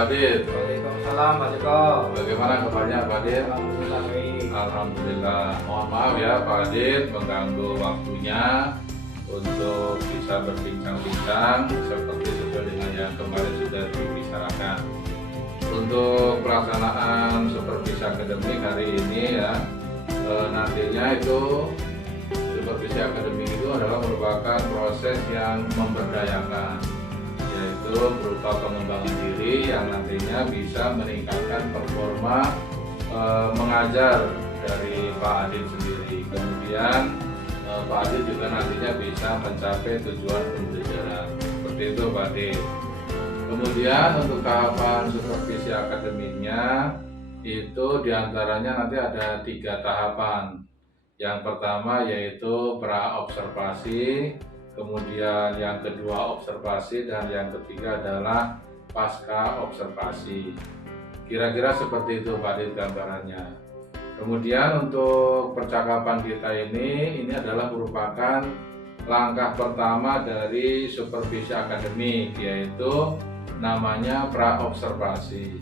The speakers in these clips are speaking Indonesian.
Pak Adit. Waalaikumsalam Pak Joko. Bagaimana kabarnya Pak Adit? Alhamdulillah baik. Alhamdulillah. Mohon maaf ya Pak Adit mengganggu waktunya untuk bisa berbincang-bincang seperti sesuai dengan yang kemarin sudah dibicarakan. Untuk pelaksanaan supervisi akademik hari ini ya, nantinya itu supervisi akademik itu adalah merupakan proses yang memberdayakan, yaitu berupa pengembangan diri yang nantinya bisa meningkatkan performa mengajar dari Pak Adit sendiri. Kemudian Pak Adit juga nantinya bisa mencapai tujuan pembelajaran. Seperti itu Pak Adit. Kemudian untuk tahapan supervisi akademiknya itu diantaranya nanti ada 3 tahapan. Yang pertama yaitu pra-observasi, kemudian yang kedua observasi, dan yang ketiga adalah pasca observasi. Kira-kira seperti itu Pak Adit gambarannya. Kemudian untuk percakapan kita ini adalah merupakan langkah pertama dari supervisi akademik, yaitu namanya pra-observasi.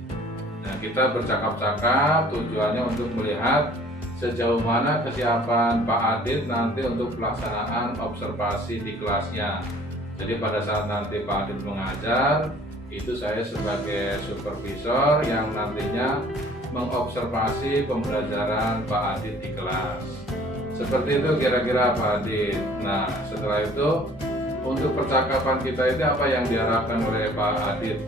Nah, kita bercakap-cakap tujuannya untuk melihat sejauh mana kesiapan Pak Adit nanti untuk pelaksanaan observasi di kelasnya. Jadi pada saat nanti Pak Adit mengajar, itu saya sebagai supervisor yang nantinya mengobservasi pembelajaran Pak Adit di kelas. Seperti itu kira-kira Pak Adit. Nah, setelah itu untuk percakapan kita itu apa yang diharapkan oleh Pak Adit?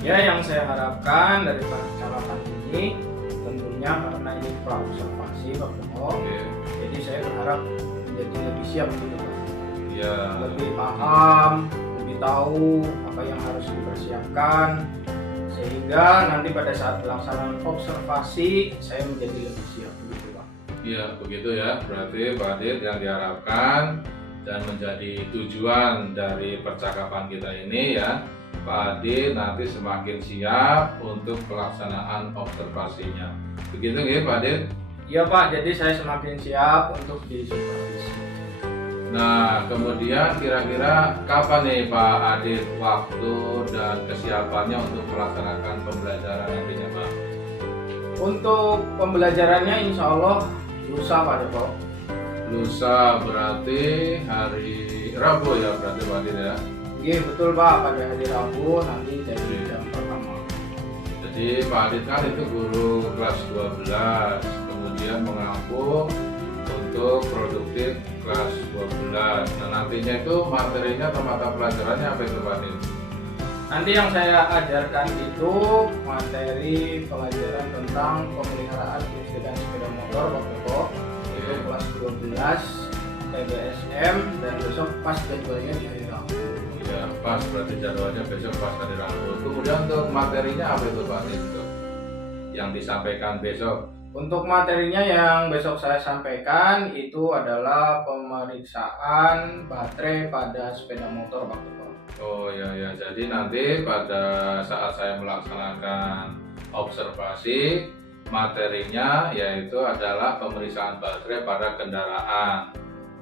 Ya, yang saya harapkan dari percakapan ini tentunya karena ini pra-observasi Pak Joko. Jadi saya berharap menjadi lebih siap gitu Pak. Ya. Lebih paham, lebih tahu apa yang harus dipersiapkan, sehingga nanti pada saat pelaksanaan observasi saya menjadi lebih siap gitu Pak. Iya, begitu ya. Berarti Pak Adit yang diharapkan dan menjadi tujuan dari percakapan kita ini ya, Pak Adit nanti semakin siap untuk pelaksanaan observasinya. Begitu ya Pak Adit? Iya Pak, jadi saya semakin siap untuk disupervisi. Nah, kemudian kira-kira kapan nih Pak Adit waktu dan kesiapannya untuk melaksanakan pembelajaran nantinya Pak? Untuk pembelajarannya insya Allah lusa Pak Joko. Lusa berarti hari Rabu ya berarti Pak Adit ya? Iya betul Pak, pada hari Rabu nanti dari jam pertama. Jadi Pak Adit kan itu guru kelas 12, kemudian mengaku untuk produktif kelas 12. Nah, nantinya itu materinya atau mata pelajarannya apa itu Pak Adit? Nanti yang saya ajarkan itu materi pelajaran tentang pemeliharaan listrik sepeda motor Pak Joko. Itu kelas 12 TBSM, dan besok pas jadwalnya di hari Rabu. Ya, pas berarti jadwalnya besok pas hari Rabu. Kemudian untuk materinya apa itu Pak Adit itu yang disampaikan besok? Untuk materinya yang besok saya sampaikan itu adalah pemeriksaan baterai pada sepeda motor Pak Joko. Oh ya, jadi nanti pada saat saya melaksanakan observasi, materinya yaitu adalah pemeriksaan baterai pada kendaraan.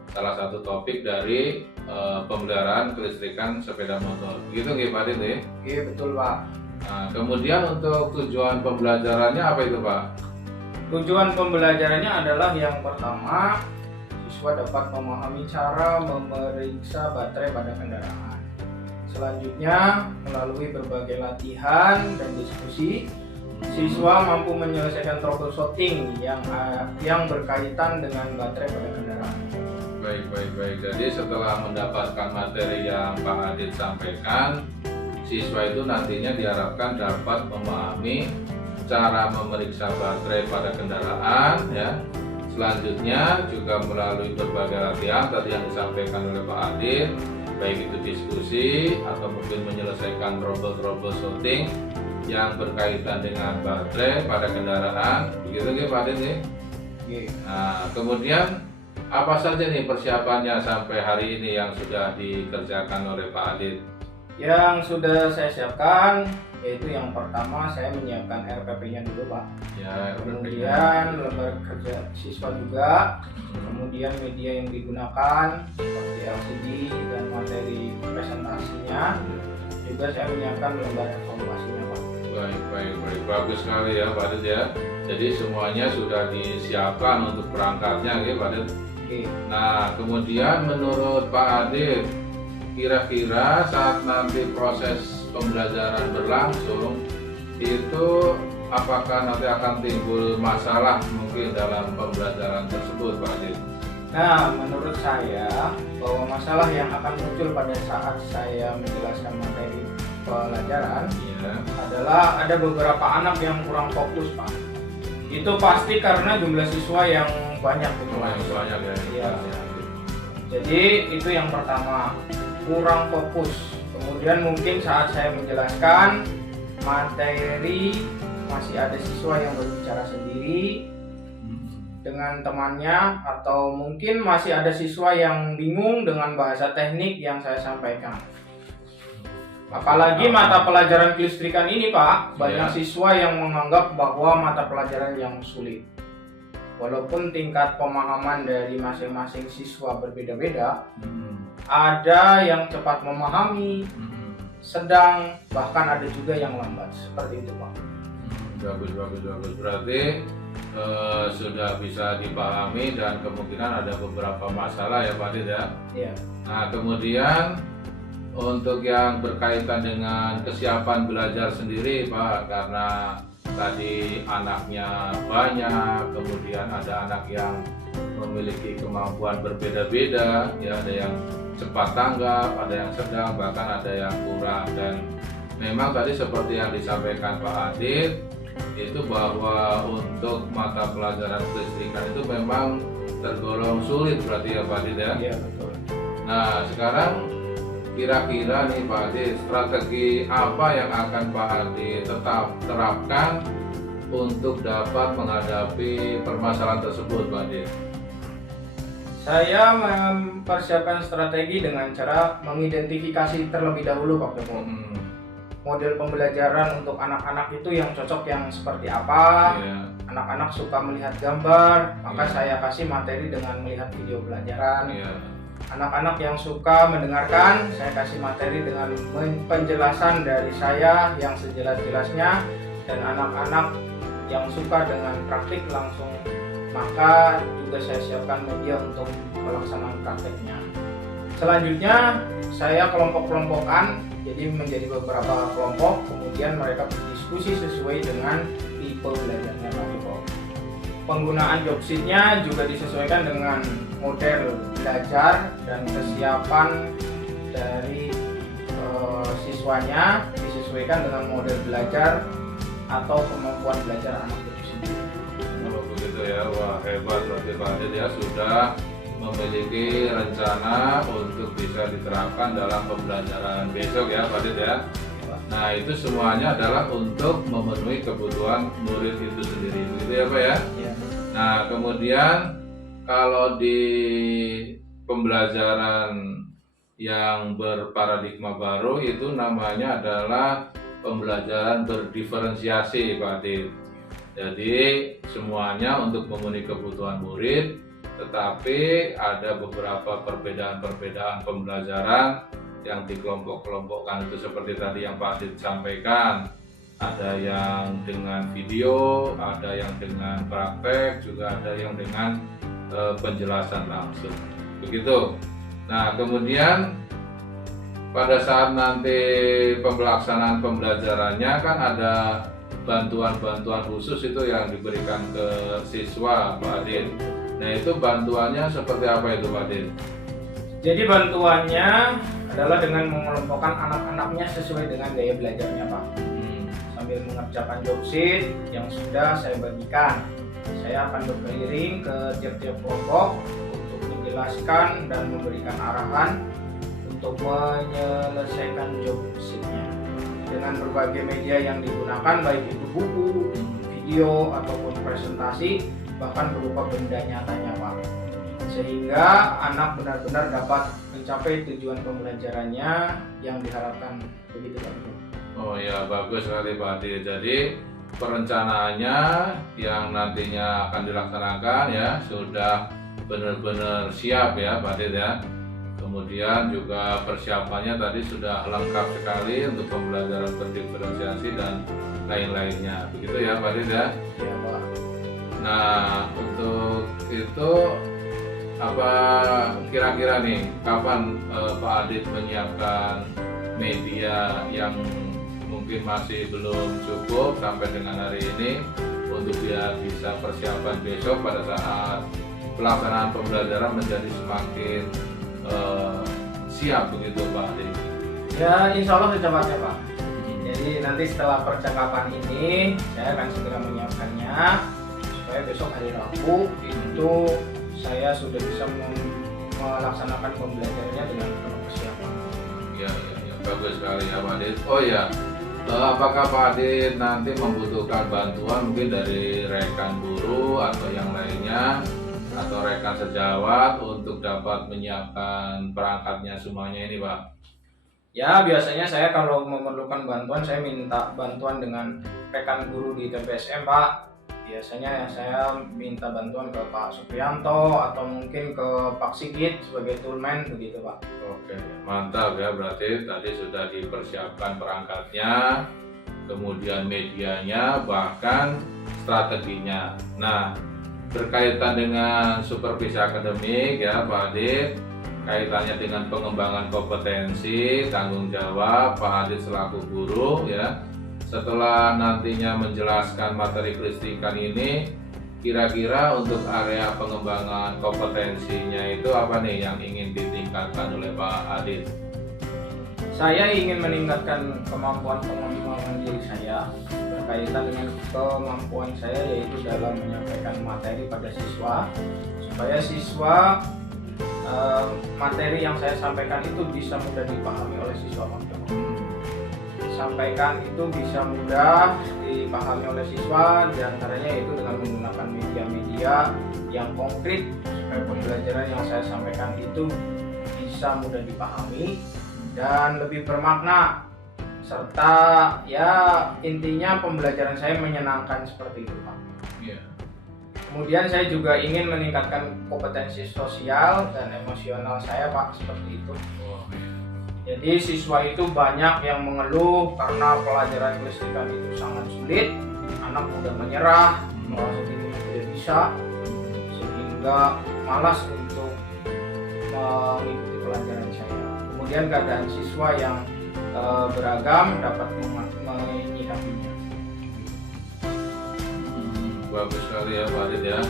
Salah satu topik dari pemeliharaan kelistrikan sepeda motor. Begitu nggih Pak Adit? Iya betul Pak. Nah, kemudian untuk tujuan pembelajarannya apa itu Pak? Tujuan pembelajarannya adalah yang pertama, siswa dapat memahami cara memeriksa baterai pada kendaraan. Selanjutnya, melalui berbagai latihan dan diskusi, siswa mampu menyelesaikan troubleshooting yang berkaitan dengan baterai pada kendaraan. Baik. Jadi setelah mendapatkan materi yang Pak Adit sampaikan, siswa itu nantinya diharapkan dapat memahami cara memeriksa baterai pada kendaraan ya. Selanjutnya juga melalui berbagai latihan tadi yang disampaikan oleh Pak Adit, baik itu diskusi atau mungkin menyelesaikan troubleshooting yang berkaitan dengan baterai pada kendaraan. Begitu nih Pak Adit nih. Nah, kemudian apa saja nih persiapannya sampai hari ini yang sudah dikerjakan oleh Pak Adit? Yang sudah saya siapkan yaitu yang pertama saya menyiapkan RPP-nya dulu Pak. Ya, kemudian lembar kerja siswa juga, kemudian media yang digunakan seperti LCD dan materi presentasinya, juga saya menyiapkan lembar evaluasinya Pak. Baik, bagus sekali ya Pak Adit ya. Jadi semuanya sudah disiapkan untuk perangkatnya ya Pak Adit. Oke. Nah kemudian menurut Pak Adit, kira-kira saat nanti proses pembelajaran berlangsung itu apakah nanti akan timbul masalah mungkin dalam pembelajaran tersebut Pak Adit? Nah, menurut saya bahwa masalah yang akan muncul pada saat saya menjelaskan materi pelajaran Iya. adalah ada beberapa anak yang kurang fokus Pak. Itu pasti karena jumlah siswa yang banyak gitu Pak. Banyak ya. Iya. Jadi itu yang pertama, kurang fokus. Kemudian mungkin saat saya menjelaskan materi masih ada siswa yang berbicara sendiri dengan temannya, atau mungkin masih ada siswa yang bingung dengan bahasa teknik yang saya sampaikan. Apalagi mata pelajaran kelistrikan ini Pak, banyak siswa yang menganggap bahwa mata pelajaran yang sulit. Walaupun tingkat pemahaman dari masing-masing siswa berbeda-beda, ada yang cepat memahami, sedang, bahkan ada juga yang lambat. Seperti itu Pak. Bagus. Berarti sudah bisa dipahami dan kemungkinan ada beberapa masalah ya Pak Adit ya. Iya. Nah kemudian untuk yang berkaitan dengan kesiapan belajar sendiri Pak, karena tadi anaknya banyak, kemudian ada anak yang memiliki kemampuan berbeda-beda, ya ada yang cepat tanggap, ada yang sedang, bahkan ada yang kurang. Dan memang tadi seperti yang disampaikan Pak Adit, itu bahwa untuk mata pelajaran kelistrikan itu memang tergolong sulit berarti ya Pak Adit ya? Iya betul. Nah sekarang kira-kira nih Pak Adit, strategi apa yang akan Pak Adit tetap terapkan untuk dapat menghadapi permasalahan tersebut Pak Adit? Saya mempersiapkan strategi dengan cara mengidentifikasi terlebih dahulu Pak Joko. Model pembelajaran untuk anak-anak itu yang cocok yang seperti apa. Anak-anak suka melihat gambar, maka saya kasih materi dengan melihat video pelajaran. Anak-anak yang suka mendengarkan, saya kasih materi dengan penjelasan dari saya yang sejelas-jelasnya. Dan anak-anak yang suka dengan praktik langsung, maka juga saya siapkan media untuk pelaksanaan prakteknya. Selanjutnya saya kelompok-kelompokkan, jadi menjadi beberapa kelompok, kemudian mereka berdiskusi sesuai dengan tipe belajarnya Pak Joko. Penggunaan job sheet-nya juga disesuaikan dengan model belajar dan kesiapan dari siswanya, disesuaikan dengan model belajar atau kemampuan belajar anak itu sendiri. Kalau begitu ya, wah hebat berarti Pak Adit ya, sudah memiliki rencana untuk bisa diterapkan dalam pembelajaran besok ya Pak Adit ya. Nah itu semuanya adalah untuk memenuhi kebutuhan murid itu sendiri, begitu ya Pak ya? Ya. Nah kemudian kalau di pembelajaran yang berparadigma baru itu namanya adalah pembelajaran berdiferensiasi Pak Adit. Jadi semuanya untuk memenuhi kebutuhan murid, tetapi ada beberapa perbedaan-perbedaan pembelajaran yang dikelompok-kelompokkan itu seperti tadi yang Pak Adit sampaikan. Ada yang dengan video, ada yang dengan praktek, juga ada yang dengan penjelasan langsung. Begitu. Nah, kemudian pada saat nanti pelaksanaan pembelajarannya kan ada bantuan-bantuan khusus itu yang diberikan ke siswa Pak Adit. Nah itu bantuannya seperti apa itu Pak Adit? Jadi bantuannya adalah dengan mengelompokkan anak-anaknya sesuai dengan gaya belajarnya Pak. Sambil mengerjakan job sheet yang sudah saya bagikan, saya akan berkeliling ke tiap-tiap kelompok untuk menjelaskan dan memberikan arahan untuk menyelesaikan job sheet-nya dengan berbagai media yang digunakan, baik itu buku, video, ataupun presentasi, bahkan berupa benda nyatanya Pak, sehingga anak benar-benar dapat mencapai tujuan pembelajarannya yang diharapkan, begitu Pak. Oh ya, bagus sekali Pak Adit. Jadi perencanaannya yang nantinya akan dilaksanakan ya sudah benar-benar siap ya Pak Adit ya. Kemudian juga persiapannya tadi sudah lengkap sekali untuk pembelajaran berdiferensiasi dan lain-lainnya. Begitu ya Pak Adit ya? Iya Pak. Nah untuk itu apa kira-kira nih kapan Pak Adit menyiapkan media yang mungkin masih belum cukup sampai dengan hari ini untuk biar bisa persiapan besok pada saat pelaksanaan pembelajaran menjadi semakin siap begitu Pak Adit? Ya insya Allah secepatnya Pak. Jadi nanti setelah percakapan ini saya akan segera menyiapkannya supaya besok hari Rabu itu saya sudah bisa melaksanakan pembelajarannya dengan penuh persiapan. Ya, bagus sekali ya Pak Adit. Oh ya, apakah Pak Adit nanti membutuhkan bantuan mungkin dari rekan guru atau yang lainnya atau rekan sejawat untuk dapat menyiapkan perangkatnya semuanya ini Pak? Ya biasanya saya kalau memerlukan bantuan saya minta bantuan dengan rekan guru di TPSM Pak. Biasanya saya minta bantuan ke Pak Suprianto atau mungkin ke Pak Sigit sebagai toolman begitu Pak. Oke, mantap ya, berarti tadi sudah dipersiapkan perangkatnya, kemudian medianya, bahkan strateginya. Nah, berkaitan dengan supervisi akademik ya Pak Adit, kaitannya dengan pengembangan kompetensi, tanggung jawab Pak Adit selaku guru ya. Setelah nantinya menjelaskan materi kelistrikan ini, kira-kira untuk area pengembangan kompetensinya itu apa nih yang ingin ditingkatkan oleh Pak Adit? Saya ingin meningkatkan kemampuan pengembangan diri saya berkaitan dengan kemampuan saya yaitu dalam menyampaikan materi pada siswa supaya siswa materi yang saya sampaikan itu bisa mudah dipahami oleh siswa sampaikan itu bisa mudah dipahami oleh siswa, diantaranya itu dengan menggunakan media-media yang konkret supaya pembelajaran yang saya sampaikan itu bisa mudah dipahami dan lebih bermakna, serta ya intinya pembelajaran saya menyenangkan seperti itu Pak. Yeah. Kemudian saya juga ingin meningkatkan kompetensi sosial dan emosional saya Pak, seperti itu. Jadi siswa itu banyak yang mengeluh karena pelajaran kelistrikan itu sangat sulit, anak mudah menyerah, merasa dirinya tidak bisa, sehingga malas untuk mengikuti pelajaran saya. Kemudian keadaan siswa yang beragam dapat menyikapinya. Bagus sekali ya Pak Adit ya.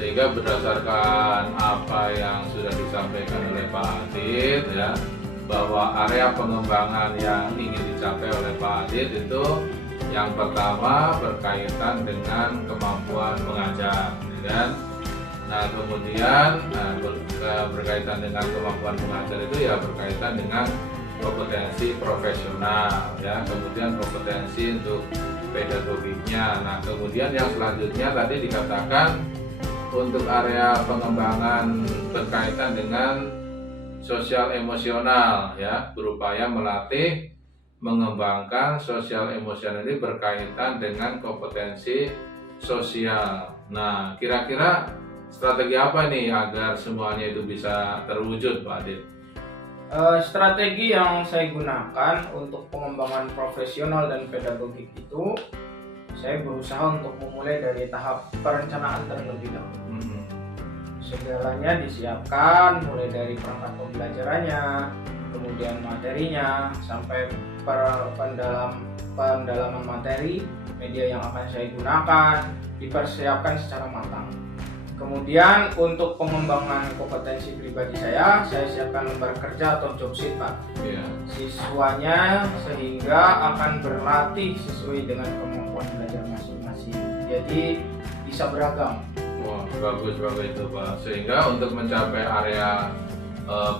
Sehingga berdasarkan apa yang sudah disampaikan oleh Pak Adit ya, bahwa area pengembangan yang ingin dicapai oleh Pak Adit itu yang pertama berkaitan dengan kemampuan mengajar, ya kan? Nah kemudian berkaitan dengan kemampuan mengajar itu ya berkaitan dengan kompetensi profesional, ya, kemudian kompetensi untuk pedagogiknya. Nah kemudian yang selanjutnya tadi dikatakan untuk area pengembangan berkaitan dengan sosial emosional ya, berupaya melatih mengembangkan sosial emosional ini berkaitan dengan kompetensi sosial. Nah, kira-kira strategi apa nih agar semuanya itu bisa terwujud Pak Adit? Strategi yang saya gunakan untuk pengembangan profesional dan pedagogik itu, saya berusaha untuk memulai dari tahap perencanaan terlebih dahulu. Segalanya disiapkan mulai dari perangkat pembelajarannya, kemudian materinya, sampai pendalaman materi, media yang akan saya gunakan, dipersiapkan secara matang. Kemudian untuk pengembangan kompetensi pribadi saya siapkan lembar kerja atau job sheet Pak. Siswanya sehingga akan berlatih sesuai dengan kemampuan belajar masing-masing. Jadi bisa beragam. Wah, bagus itu Pak. Sehingga untuk mencapai area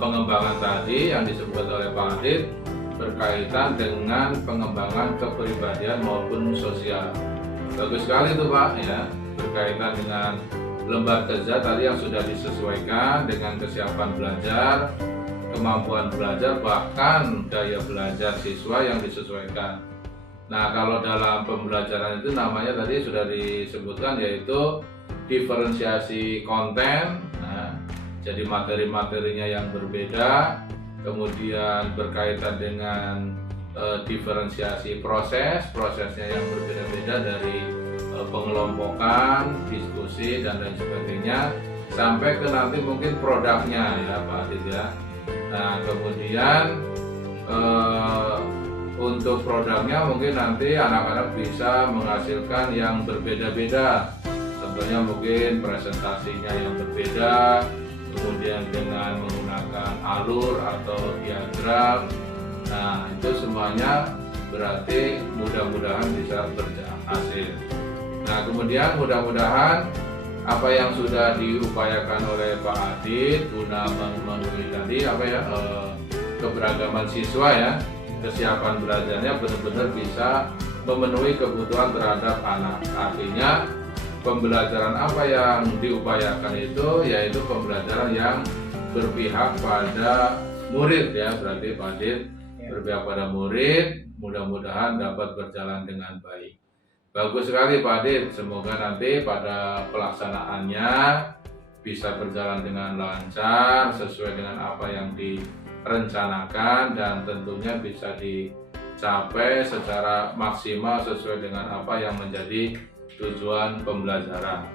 pengembangan tadi yang disebut oleh Pak Adit berkaitan dengan pengembangan kepribadian maupun sosial. Bagus sekali itu Pak ya, berkaitan dengan lembar kerja tadi yang sudah disesuaikan dengan kesiapan belajar, kemampuan belajar, bahkan daya belajar siswa yang disesuaikan. Nah kalau dalam pembelajaran itu namanya tadi sudah disebutkan yaitu diferensiasi konten. Nah, Jadi materi-materinya yang berbeda, kemudian berkaitan dengan diferensiasi prosesnya yang berbeda-beda dari pengelompokan, diskusi dan lain sebagainya, sampai ke nanti mungkin produknya ya Pak Adit ya. Nah kemudian untuk produknya mungkin nanti anak-anak bisa menghasilkan yang berbeda-beda. Contohnya mungkin presentasinya yang berbeda, kemudian dengan menggunakan alur atau diagram. Nah itu semuanya berarti mudah-mudahan bisa berhasil. Nah kemudian mudah-mudahan apa yang sudah diupayakan oleh Pak Adit guna memenuhi tadi keberagaman siswa ya, kesiapan belajarnya benar-benar bisa memenuhi kebutuhan terhadap anak. Artinya pembelajaran apa yang diupayakan itu yaitu pembelajaran yang berpihak pada murid ya, berarti Pak Adit berpihak pada murid, mudah-mudahan dapat berjalan dengan baik. Bagus sekali Pak Adit, semoga nanti pada pelaksanaannya bisa berjalan dengan lancar sesuai dengan apa yang direncanakan dan tentunya bisa dicapai secara maksimal sesuai dengan apa yang menjadi tujuan pembelajaran.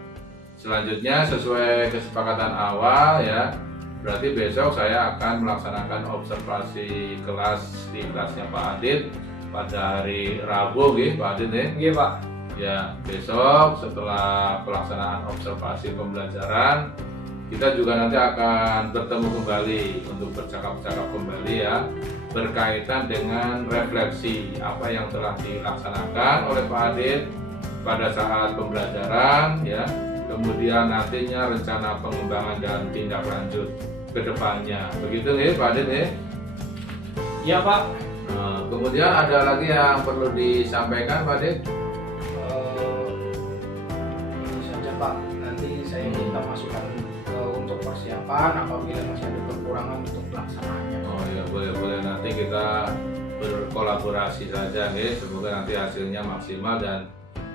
Selanjutnya sesuai kesepakatan awal ya, berarti besok saya akan melaksanakan observasi kelas di kelasnya Pak Adit pada hari Rabu gitu Pak Adit ya. Iya Pak. Ya, besok setelah pelaksanaan observasi pembelajaran kita juga nanti akan bertemu kembali untuk bercakap-cakap kembali ya, berkaitan dengan refleksi apa yang telah dilaksanakan oleh Pak Adit pada saat pembelajaran ya, kemudian nantinya rencana pengembangan dan tindak lanjut ke depannya. Begitu nih Pak Adit ya? Iya Pak. Nah, kemudian ada lagi yang perlu disampaikan Pak Adit? Ini saja Pak, nanti saya minta masukan untuk persiapan apabila masih ada kekurangan untuk pelaksanaannya. Oh ya, boleh nanti kita berkolaborasi saja nih, semoga nanti hasilnya maksimal dan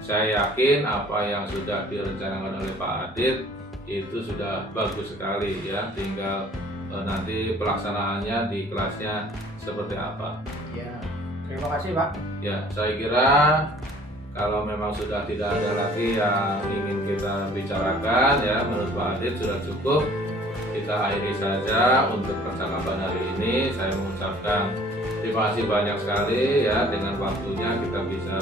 saya yakin apa yang sudah direncanakan oleh Pak Adit itu sudah bagus sekali ya, tinggal nanti pelaksanaannya di kelasnya seperti apa. Ya, terima kasih Pak. Ya, saya kira kalau memang sudah tidak ada lagi yang ingin kita bicarakan ya, menurut Pak Adit sudah cukup. Kita akhiri saja untuk percakapan hari ini. Saya mengucapkan terima kasih banyak sekali ya, dengan waktunya kita bisa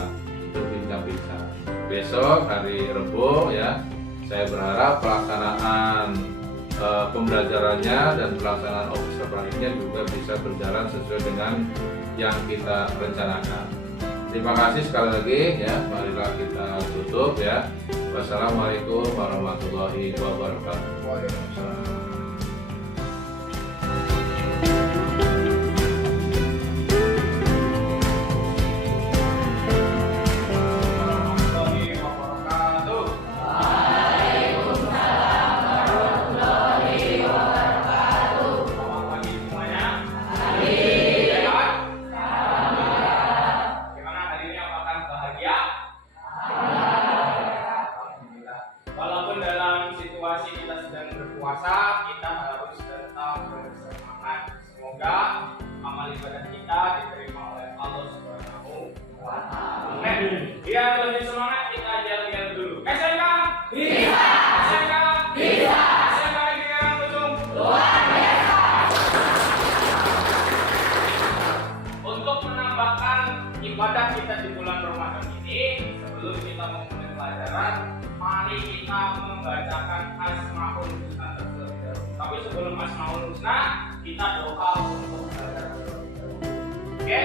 berbincang-bincang. Besok hari Rebo ya, saya berharap pelaksanaan pembelajarannya dan pelaksanaan observasinya juga bisa berjalan sesuai dengan yang kita rencanakan. Terima kasih sekali lagi ya, marilah kita tutup ya. Wassalamualaikum warahmatullahi wabarakatuh. Waalaikumsalam. Berpuasa, kita harus tetap bersemangat. Semoga amal ibadah kita diterima oleh Allah Subhanahu wa Ta'ala. Biar lebih semangat kita lihat dulu. SMK bisa, SMK bisa, SMK di Karangujung luar biasa. Untuk menambahkan ibadah kita di bulan Ramadan ini, sebelum kita memulai pelajaran, mari kita membacakan Asmaul Husna terlebih dahulu. Tapi sebelum Asmaul Husna, kita doa untuk pelajaran terlebih dahulu. Oke,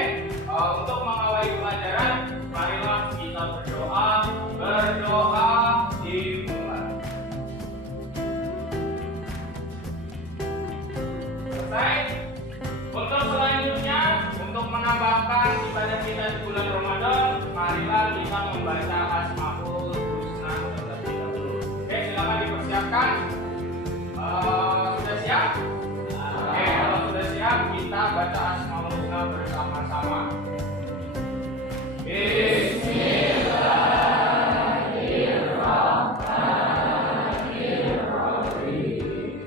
untuk mengawali pelajaran, marilah kita berdoa dimulai. Selesai. Untuk selanjutnya, untuk menambahkan ibadah kita di bulan Ramadan, marilah kita membaca Asmaul Husna terlebih dahulu. Oke, silakan dipersiapkan. Sudah siap? Oke, kalau sudah siap, kita baca Asmaul Husna bersama-sama. Bismillahirrahmanirrahim.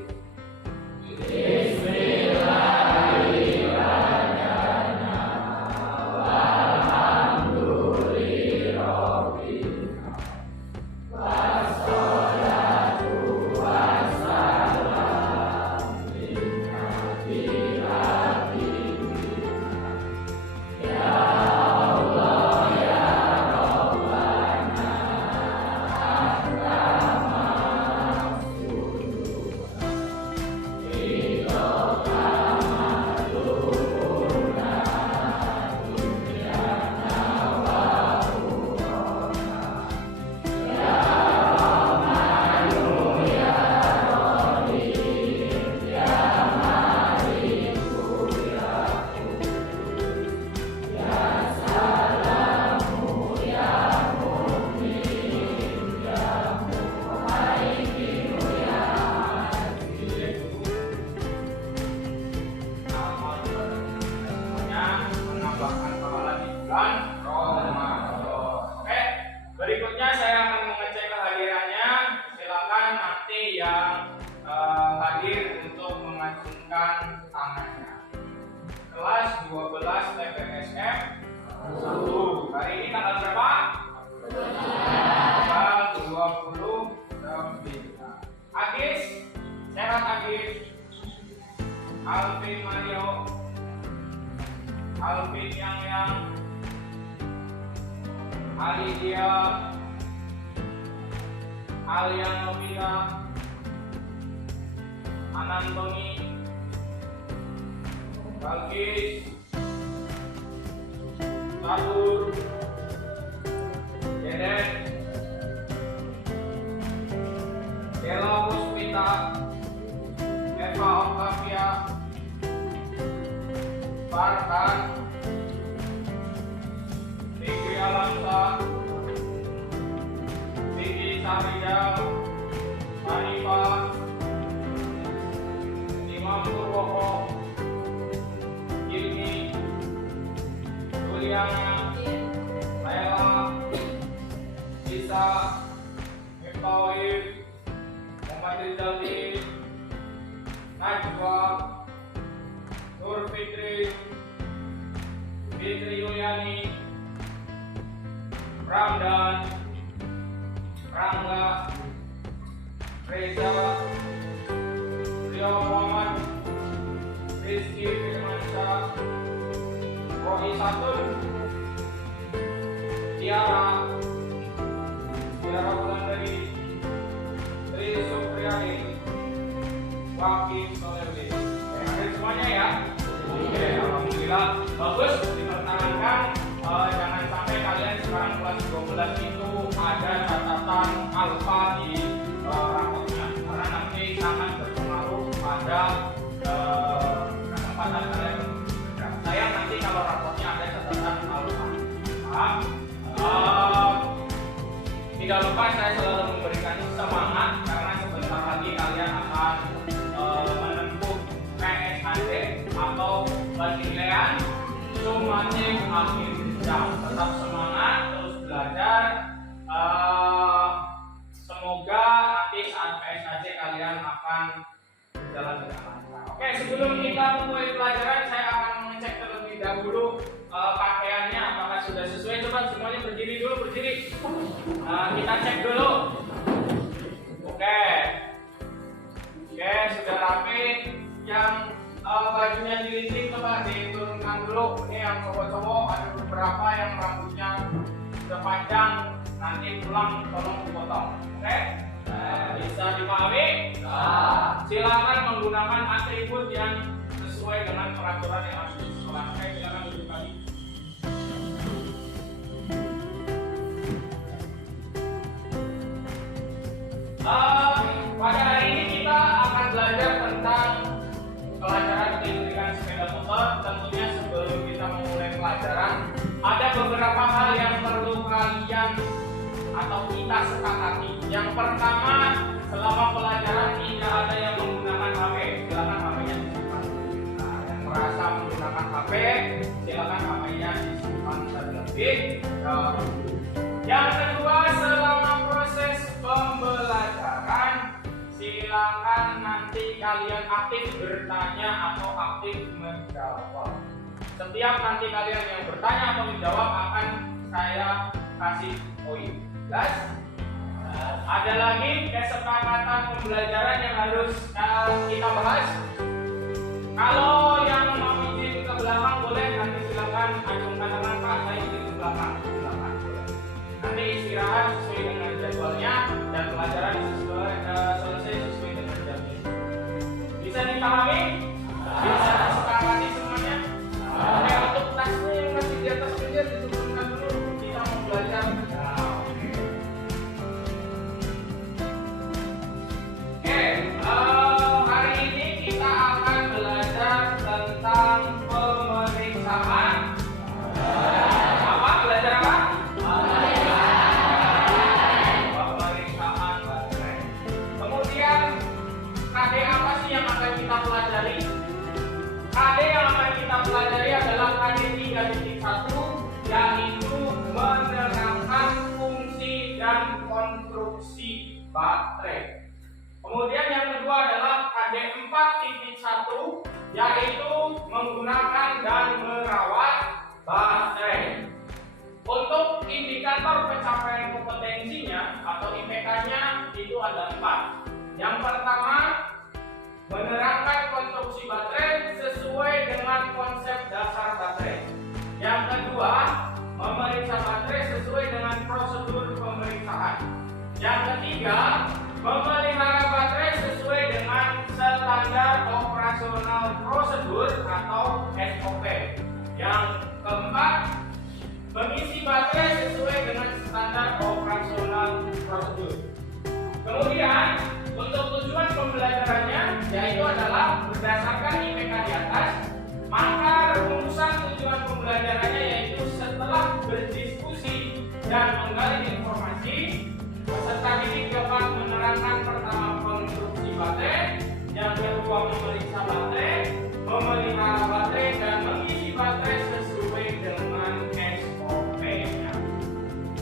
hadir untuk mengacungkan tangannya. Kelas 12 TPSM 1. Hari ini tanggal berapa? Tanggal 29. Agis, sehat Agis. Alvin Mario, Alvin Yang, Alidia, Alian Novia, Anantoni, Balkis, Tabur, Deden, Dela Puspita, Eva Octavia, Farhan, Vicky Alamsa, Vicky Saridal, Manifa, Imam Purwoko, Ilmi, Juliana, Layla, Lisa, Miftahir, Muhammad Rizaldi, Najwa, Nur Fitri, Fitri Yuliani, Ramdan, Rangga, Reza, Rio Muhammad, Rizky Firmansyah, Rohi Satun, Tiara, Tiara Wulandari, Tri Supriyadi, Wakil Solewi. Hadir semuanya ya. Oke, alhamdulillah bagus dipertahankan. Jangan sampai kalian sekarang kelas 12 itu ada catatan alfa di rapotnya, karena nanti sangat berpengaruh pada kesempatan kalian bekerja. Sayang nanti kalau rapotnya ada catatan alfa. Tidak lupa saya selalu memberikan semangat karena sebentar lagi kalian akan menempuh PSAD atau penilaian summative akhir jam. Tetap semangat, terus belajar. Semoga nanti saat PSAD kalian akan berjalan dengan lancar. Oke, sebelum kita memulai pelajaran, saya akan mengecek terlebih dahulu pakaiannya apakah sudah sesuai. Coba semuanya berdiri dulu, berdiri. Kita cek dulu. Oke, sudah rapi. Yang bajunya dilinting coba diturunkan dulu. Ini yang cowok-cowok ada beberapa yang rambutnya sudah panjang, nanti pulang tolong dipotong. Oke? Bisa dipahami? Silakan menggunakan atribut yang sesuai dengan peraturan yang harus disesuaikan. Silakan duduk lagi. Pada hari ini kita akan belajar tentang pelajaran kelistrikan sepeda motor. Tentunya sebelum kita memulai pelajaran, ada beberapa hal yang perlu kalian atau kita sepakati. Yang pertama, selama pelajaran tidak ada yang menggunakan HP. Silakan HP-nya disimpan. Yang merasa menggunakan HP, silakan HP-nya disimpan terlebih dahulu. Yang kedua, selama proses pembelajaran, silakan nanti kalian aktif bertanya atau aktif menjawab. Setiap nanti kalian yang bertanya atau menjawab akan saya kasih poin. Jelas? Ada lagi kesepakatan pembelajaran yang harus kita bahas. Kalau yang mau izin ke belakang boleh, nanti silakan acungkan tangan Pak, saya izin ke belakang. Silakan. Nanti istirahat sesuai dengan jadwalnya dan pelajaran selesai sesuai dengan jadwalnya. Bisa dipahami? Bisa disepakati semuanya? Oke, untuk tasnya yang masih di atas meja diturunkan dulu. Kita mau belajar. Hari ini kita akan belajar tentang pemeriksaan. Apa? Belajar apa? Pemeriksaan baterai. Kemudian KD apa sih yang akan kita pelajari? KD yang akan kita pelajari adalah KD 3.1, yaitu menerangkan fungsi dan konstruksi baterai. Kemudian yang kedua adalah indikator pencapaian kompetensinya atau IPK-nya itu ada 4. Yang pertama, menerangkan konstruksi baterai sesuai dengan konsep dasar baterai. Yang kedua, memeriksa baterai sesuai dengan prosedur pemeriksaan. Yang ketiga, memelihara baterai sesuai dengan standar operasional prosedur atau SOP. Yang keempat, mengisi baterai sesuai dengan standar operasional prosedur. Kemudian, untuk tujuan pembelajarannya yaitu adalah berdasarkan IPK di atas, maka rumusan tujuan pembelajarannya yaitu setelah berdiskusi dan menggali informasi, peserta didik dapat menerangkan pertama konstruksi baterai, yang kedua memeriksa baterai, memelihara baterai, dan mengisi baterai sesuai dengan SOP-nya.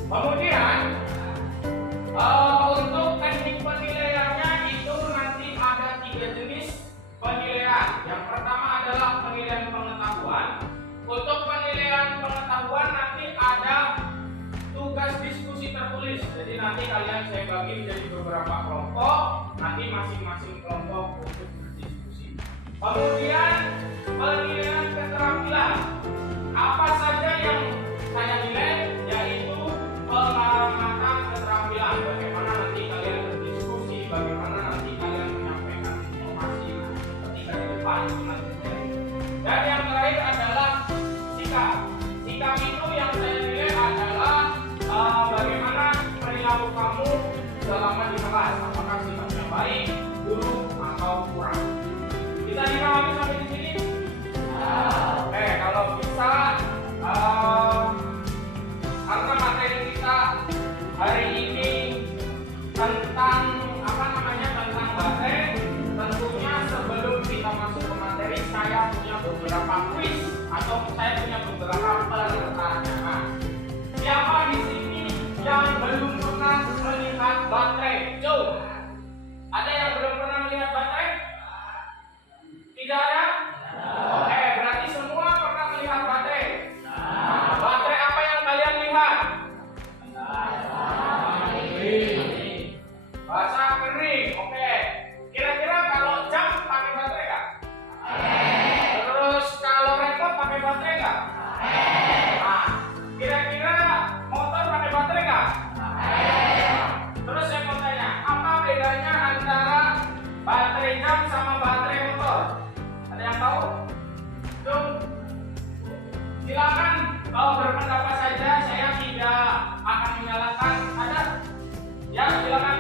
Kemudian untuk teknik penilaiannya itu nanti ada 3 jenis penilaian. Yang pertama adalah penilaian pengetahuan. Untuk penilaian pengetahuan nanti ada tugas diskusi tertulis. Jadi nanti kalian saya bagi menjadi beberapa kelompok, nanti masing-masing kelompok untuk berdiskusi. Kemudian penilaian keterampilan. Apa saja yang saya nilai yaitu pengamatan keterampilan. Bagaimana nanti kalian berdiskusi, bagaimana nanti kalian menyampaikan informasi ketika di depan. Dan yang terakhir adalah sikap. Sikap itu yang saya nilai adalah bagaimana perilaku kamu selama di kelas, apakah sifatnya baik, buruk, atau kurang. Bisa dipahami sampai di sini? Oke, kalau bisa, karena materi kita hari ini tentang tentang baterai, tentunya sebelum kita masuk ke materi, saya punya beberapa quiz atau saya punya beberapa pertanyaan. Siapa di sini yang belum pernah melihat baterai? Coba. Ada yang belum pernah melihat baterai? Tidak ada? Oke, berarti semua pernah melihat baterai. Baterai apa yang kalian lihat? Basah kering. Oke. Kira-kira kalau jam pakai baterai nggak? Terus kalau remote pakai baterai nggak? Nah, kira-kira motor pakai baterai nggak? Terus saya mau tanya, apa bedanya antara baterai jam sama baterai motor? Ada yang tahu? Tuh, silakan berpendapat saja. Saya tidak akan menyalahkan. Ada? Ya, silakan.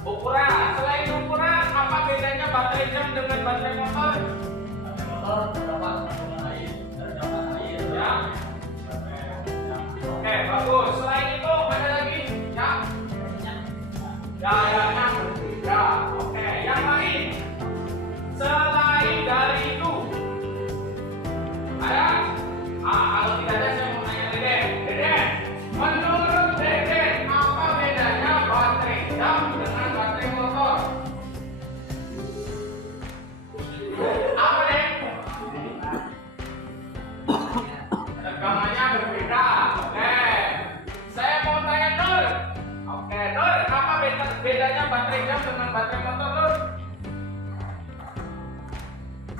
Ukuran. Selain ukuran, apa bedanya baterai jam dengan baterai motor? Baterai motor terdapat kandungan air, terdapat air. Ya. Oke, bagus. Selain itu ada lagi? Ya. Dayanya berbeda. Oke, yang lain. Selain dari itu, ada? Kalau tidak ada, saya mau tanya Deden. Deden, menurut Deden, apa bedanya baterai jam dengan baterai motor? Apa, Den? Tegangannya berbeda. Oke. Saya mau tanya Nur. Oke, Nur, apa bedanya baterai jam dengan baterai motor, Nur?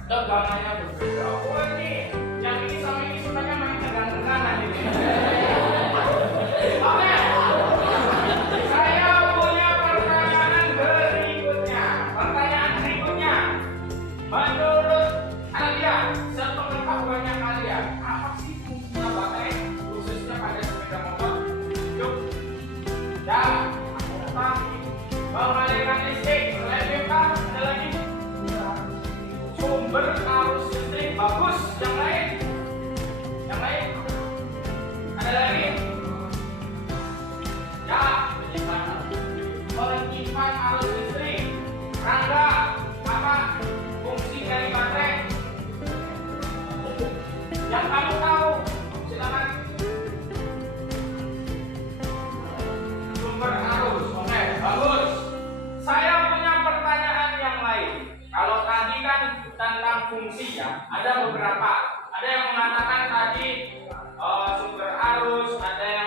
Tegangannya berbeda. Oh, ini yang ini sama ini sukanya main tegang-tegangan ini. Oke. Saya punya pertanyaan berikutnya. Menurut kalian, sepengetahuannya kalian, apa sih fungsinya baterai khususnya pada sepeda motor? Yuk. Ya, apa? Mengalirkan listrik. Selain itu, ada lagi? Sumber arus listrik bagus. Yang lain? Yang lain? Ada lagi? Ya, penyimpan arus listrik. Rangga, apa fungsi dari baterai? Yang kamu tahu, silakan. Sumber arus. Oke, bagus. Saya punya pertanyaan yang lain. Kalau tadi kan tentang fungsi ya, ada beberapa. Ada yang mengatakan tadi sumber arus, ada yang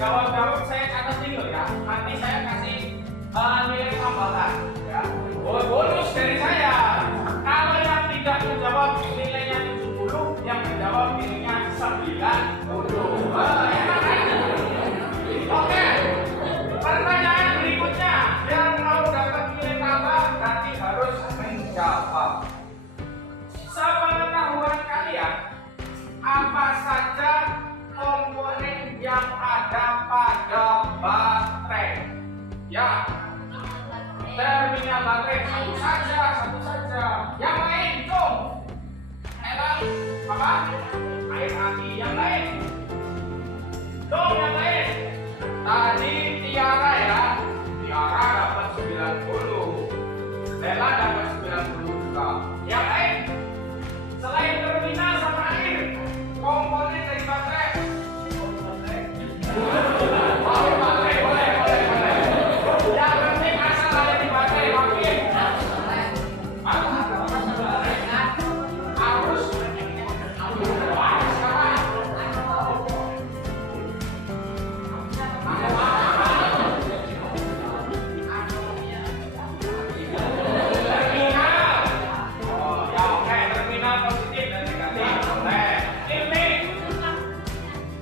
jawab saya catat dulu ya. Nanti saya kasih nilai tambahan ya. Bonus dari saya. Kalau yang tidak menjawab nilainya 70, yang menjawab nilainya 90. Enak kan? Oke. Pertanyaan berikutnya, yang mau dapat nilai tambah nanti harus menjawab. Sepengetahuan kalian, apa saja komponen yang ada pada baterai? Ya, terminal baterai satu saja. Yang lain dong. Apa? Air aki yang lain. Dong yang lain. Tadi Tiara ya. Tiara dapat 90. Lela dapat 90 juga. Yang lain? Selain terminal sama air, komponen dari baterai. Baterai boleh. Yang penting asal ada di baterai makin. Harus.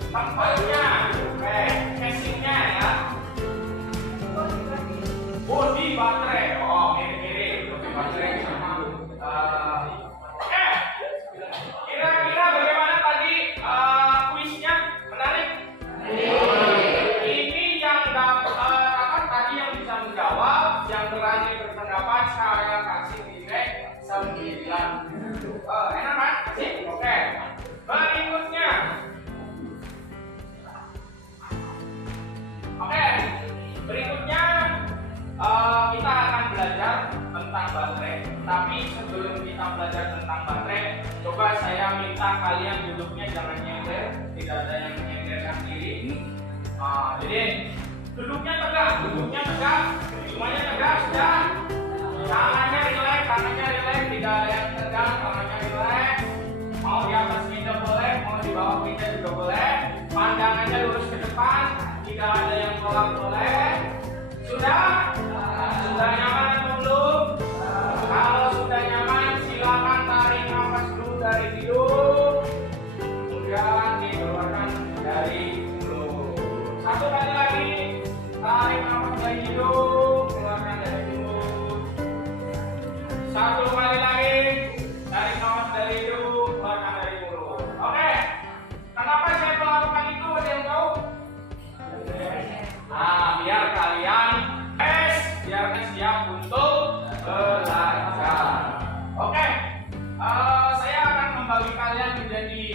Tempatnya, casingnya ya. Bodi baterai, mirip-mirip. Bodi baterai sama. Kira-kira bagaimana tadi kuisnya? Menarik? Ini yang dapat tadi yang bisa menjawab, yang berani berpendapat saya kasih nilai 9. Enak kan? Oke. Berikutnya. Berikutnya kita akan belajar tentang baterai. Tapi sebelum kita belajar tentang baterai, coba saya minta kalian duduknya jangan nyender, tidak ada yang menyenderkan diri. Jadi duduknya tegak, semuanya tegak sudah. Tangannya relax, tidak ada yang tegang, tangannya relax. Mau di atas meja boleh, mau di bawah meja juga boleh. Pandangannya lurus ke depan, tidak ada yang tolak boleh. Sudah nyaman atau belum? Kalau sudah nyaman, silakan tarik nafas dulu dari hidung, kemudian dikeluarkan dari mulut. Satu kali lagi, tarik nafas dari hidung, keluarkan dari mulut. Satu kali lagi, tarik nafas dari hidung, keluarkan dari mulut. Oke. Kenapa saya melakukan itu? Ada yang tahu? Biar kalian siap untuk belajar. Oke. Saya akan membagi kalian menjadi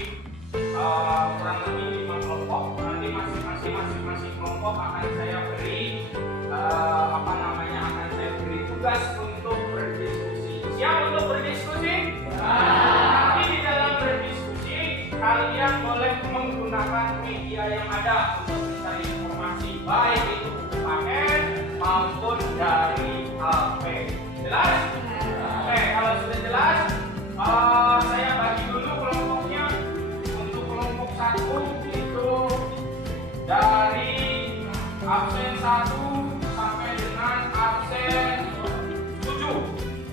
kurang lebih 5 kelompok. Nanti masing-masing kelompok akan saya beri akan saya beri tugas untuk berdiskusi. Siap untuk berdiskusi? Nanti di dalam berdiskusi kalian boleh menggunakan media yang ada untuk mencari informasi, baik itu buku paket maupun dari HP. Jelas? Oke, kalau sudah jelas, saya bagi dulu kelompoknya. Untuk kelompok 1 itu dari absen 1 sampai dengan absen 7.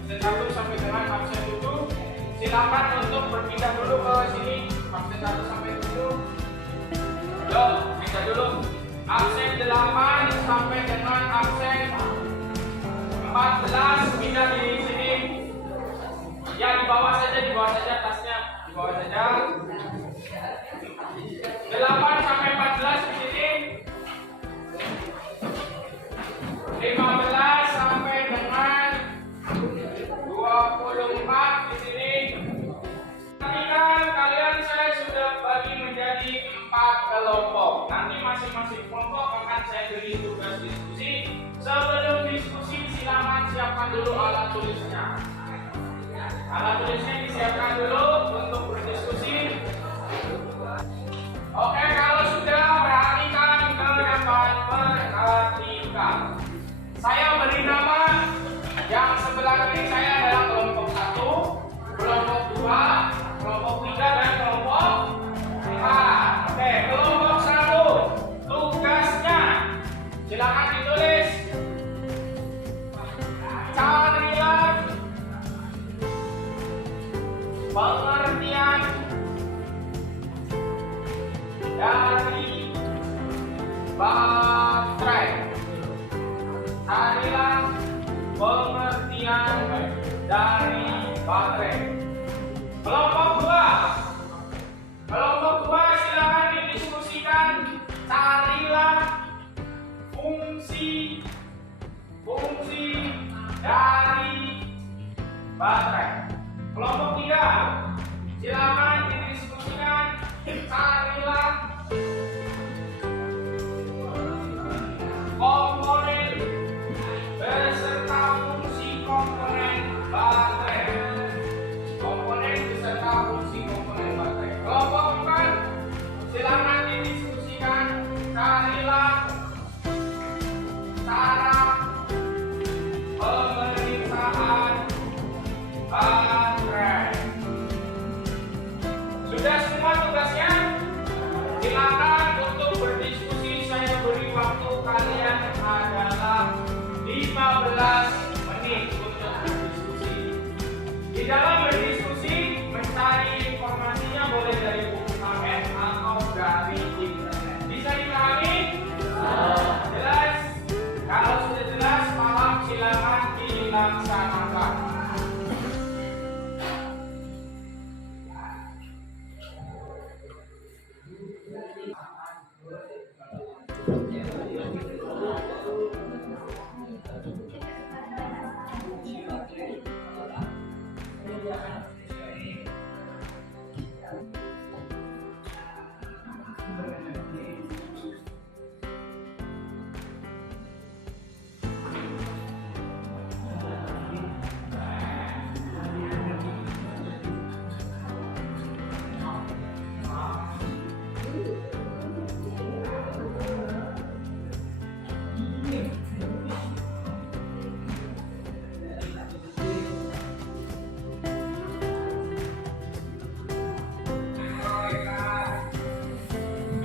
Absen 1 sampai dengan absen 7. Silakan untuk berpindah dulu ke sini. Absen 1 sampai 7. Yuk, pindah dulu. Absen 8 sampai dengan absen 14 pindah di sini. Ya, di bawah saja tasnya, di bawah saja. 8 sampai 14 di sini. 15 sampai dengan 24 di sini. Ketika kalian saya sudah bagi menjadi 4 kelompok. Nanti masing-masing kelompok akan saya beri tugas diskusi. Sebelum diskusi silakan siapkan dulu alat tulisnya. Alat tulisnya disiapkan dulu untuk berdiskusi. Oke, kalau sudah perhatikan ke depan, perhatikan. Saya beri nama yang sebelah kiri saya adalah kelompok 1, kelompok 2, kelompok 3 dan kelompok 4. Oke, kelompok 1. Tugas pengertian dari baterai. Carilah pengertian dari baterai. Kelompok dua silakan didiskusikan. Carilah fungsi dari baterai. Kelompok tiga silakan didiskusikan. Carilah komponen beserta fungsi komponen baterai. Komponen beserta fungsi komponen baterai. Kelompok empat silakan didiskusikan. Carilah cara pemeriksaan baterai. Sudah semua tugasnya? Silakan untuk berdiskusi. Saya beri waktu kalian adalah 15 menit untuk berdiskusi. Di dalam berdiskusi mencari informasinya boleh dari buku KM atau dari internet. Bisa dipahami? Jelas? Kalau sudah jelas, paham, silakan dilaksanakan.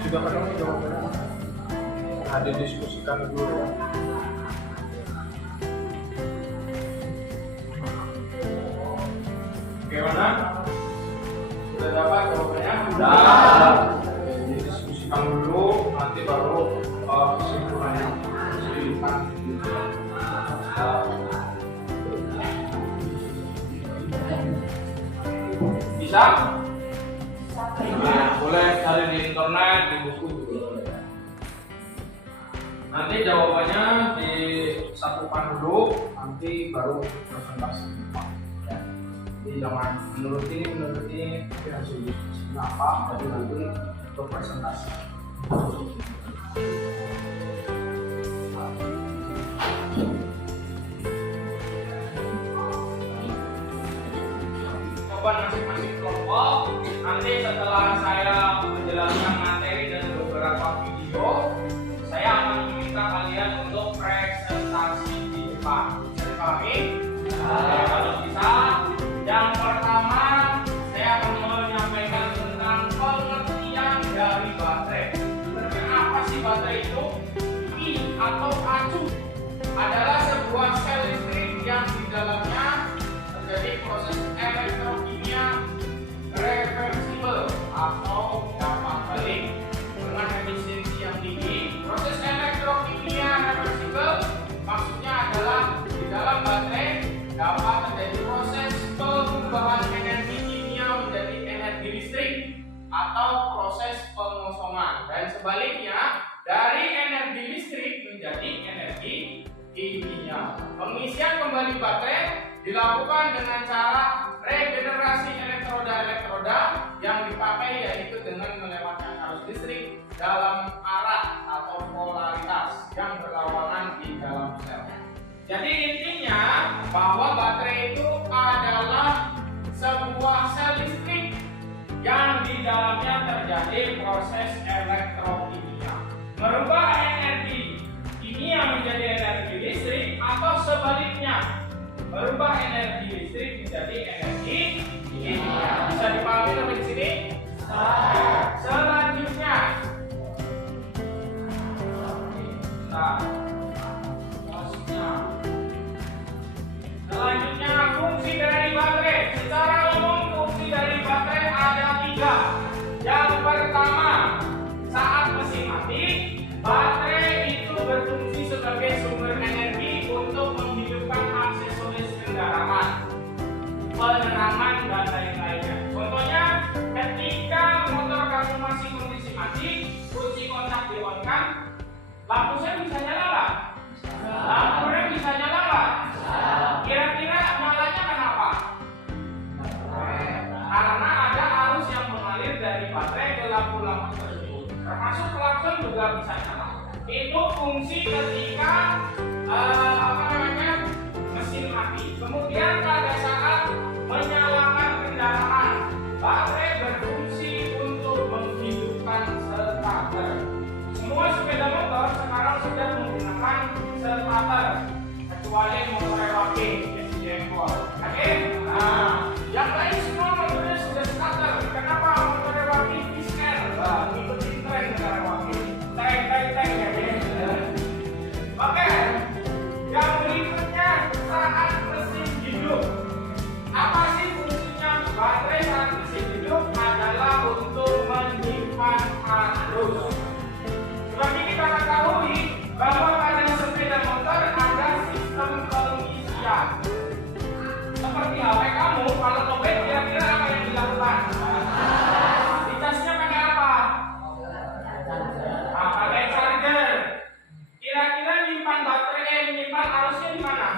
Sudah ketemu jawabannya? Nah, didiskusikan dulu ya. Bagaimana? Sudah dapat jawabannya? Sudah. Didiskusikan dulu, nanti baru kesimpulannya. Bisa? Boleh cari di internet, di buku juga boleh. Nanti jawabannya disatukan dulu, nanti baru presentasi. Ya. Jadi jangan menurut ini, tapi harus diskusi apa, jadi nanti untuk presentasi. Masing-masing kelompok. Nanti setelah saya menjelaskan materi dan beberapa video, saya akan meminta kalian untuk presentasi di depan. Bisa dipahami? Kalau bisa, yang pertama saya akan menyampaikan tentang pengertian dari baterai. Apa sih baterai itu? I atau acu adalah sebuah sel listrik yang di dalamnya terjadi proses elektrokimia reversibel atau dapat balik dengan efisiensi yang tinggi. Proses elektrokimia reversibel maksudnya adalah di dalam baterai dapat terjadi proses perubahan energi kimia menjadi energi listrik atau proses pengosongan, dan sebaliknya dari energi listrik menjadi energi kimia. Pengisian kembali baterai dilakukan dengan cara regenerasi elektroda-elektroda yang dipakai, yaitu dengan melewatkan arus listrik dalam arah atau polaritas yang berlawanan di dalam sel. Jadi intinya bahwa baterai itu adalah sebuah sel listrik yang di dalamnya terjadi proses elektrokimia, merubah energi kimia menjadi energi listrik, atau sebaliknya merubah energi listrik menjadi energi kimia. Bisa dipahami sampai di sini? Selanjutnya, fungsi dari baterai. Secara umum fungsi dari kendaraan, penerangan dan lain-lainnya. Contohnya, ketika motor kamu masih kondisi mati, kunci kontak di-on-kan, lampu sen bisa nyala nggak? Lampu rem bisa nyala nggak? Kira-kira nyalanya kenapa? Karena ada arus yang mengalir dari baterai ke lampu-lampu tersebut. Termasuk klakson juga bisa nyala. Itu fungsi ketika mesin mati. Kemudian pada saat menyalakan kendaraan, baterai berfungsi untuk menghidupkan starter. Semua sepeda motor sekarang sudah menggunakan starter, kecuali motor Ewaki SJ-Empor. Oke? Nah, yang lain semua motornya sudah starter. Kenapa motor Ewaki Fisker? Ngikutin tren negara Ewaki. Teng ya. Oke. Yang berikutnya saat mesin hidup. Apa sih fungsinya baterai saat mesin hidup? Adalah untuk menyimpan arus. Seperti kita ketahui bahwa pada sepeda motor ada sistem pengisian. Seperti HP kamu, kalau lowbat kira-kira apa yang dilakukan? Dicasnya pakai apa? Pakai charger. Kira-kira menyimpan arusnya di mana?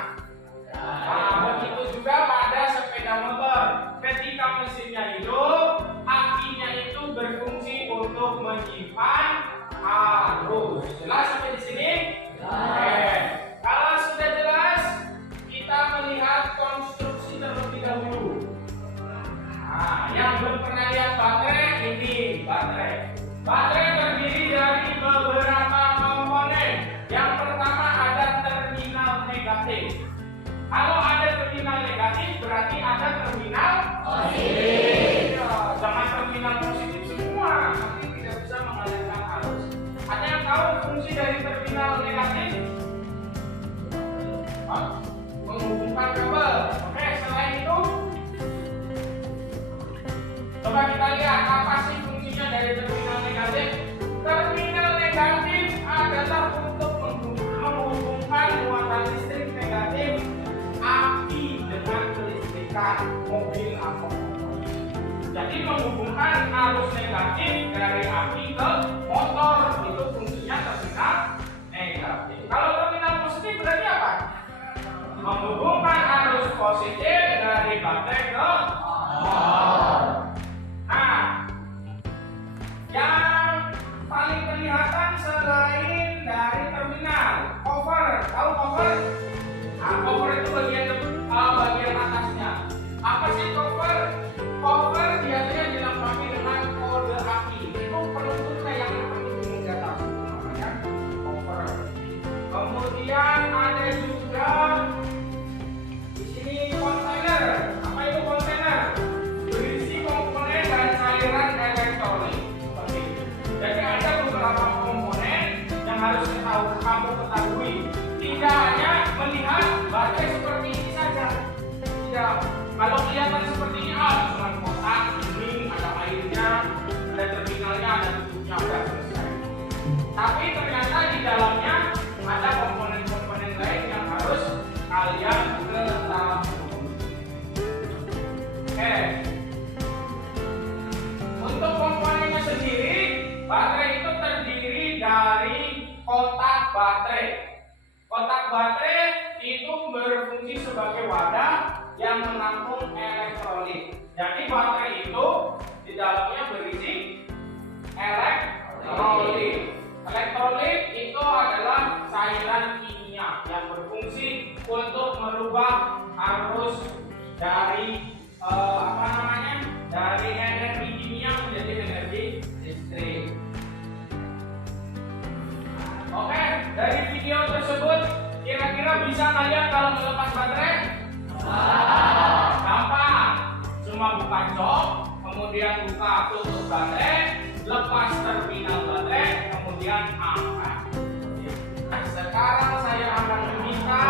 Begitu juga pada sepeda motor. Ketika mesinnya hidup, akinya itu berfungsi untuk menyimpan arus. Jelas sampai di sini? Oke. Kalau sudah jelas, kita melihat konstruksi terlebih dahulu. Nah, yang belum pernah lihat baterai, ini baterai. Baterai terdiri dari beberapa komponen. Yang pertama ada terminal negatif. Kalau ada terminal negatif, berarti ada terminal positif. Jangan terminal positif semua, nanti tidak bisa mengalirkan arus. Ada yang tahu fungsi dari terminal negatif? Menghubungkan kabel. Oke, selain itu, coba kita lihat apa sih fungsinya dari terminal negatif. Terminal negatif adalah untuk menghubungkan muatan listrik negatif aki dengan kelistrikan mobil atau motor. Jadi menghubungkan arus negatif dari aki ke motor, itu fungsinya terminal negatif. Kalau terminal positif berarti apa? Menghubungkan arus positif dari baterai ke motor. Nah, yang paling kelihatan selain dari terminal, cover. Tahu cover? Nah, cover itu bagian atasnya. Apa sih cover? Cover biasanya dilengkapi dengan kode aki. Itu penutupnya yang penutupnya di atas. Namanya cover. Kemudian ada juga di sini kontainer. Apa itu kontainer? Berisi komponen dan cairan elektronik. Seperti itu. Jadi ada beberapa komponen yang harus kamu ketahui. Tidak hanya melihat baterai seperti ini saja. Tidak. Kalau kelihatan seperti ini, cuma kotak, ini ada airnya, ada terminalnya, ada tutupnya, udah selesai. Tapi ternyata di dalamnya ada komponen-komponen lain yang harus kalian ketahui. Oke. Untuk komponennya sendiri, baterai itu terdiri dari kotak baterai. Kotak baterai itu berfungsi sebagai wadah yang menampung elektrolit. Jadi baterai itu di dalamnya berisi elektrolit. Elektrolit itu adalah cairan kimia yang berfungsi untuk merubah arus dari dari energi kimia menjadi energi listrik. Oke, dari video tersebut kira-kira bisa kalian kalau melepas baterai? Gampang, cuma buka jok, kemudian buka tutup baterai, lepas terminal baterai, kemudian angkat. Nah, sekarang saya akan meminta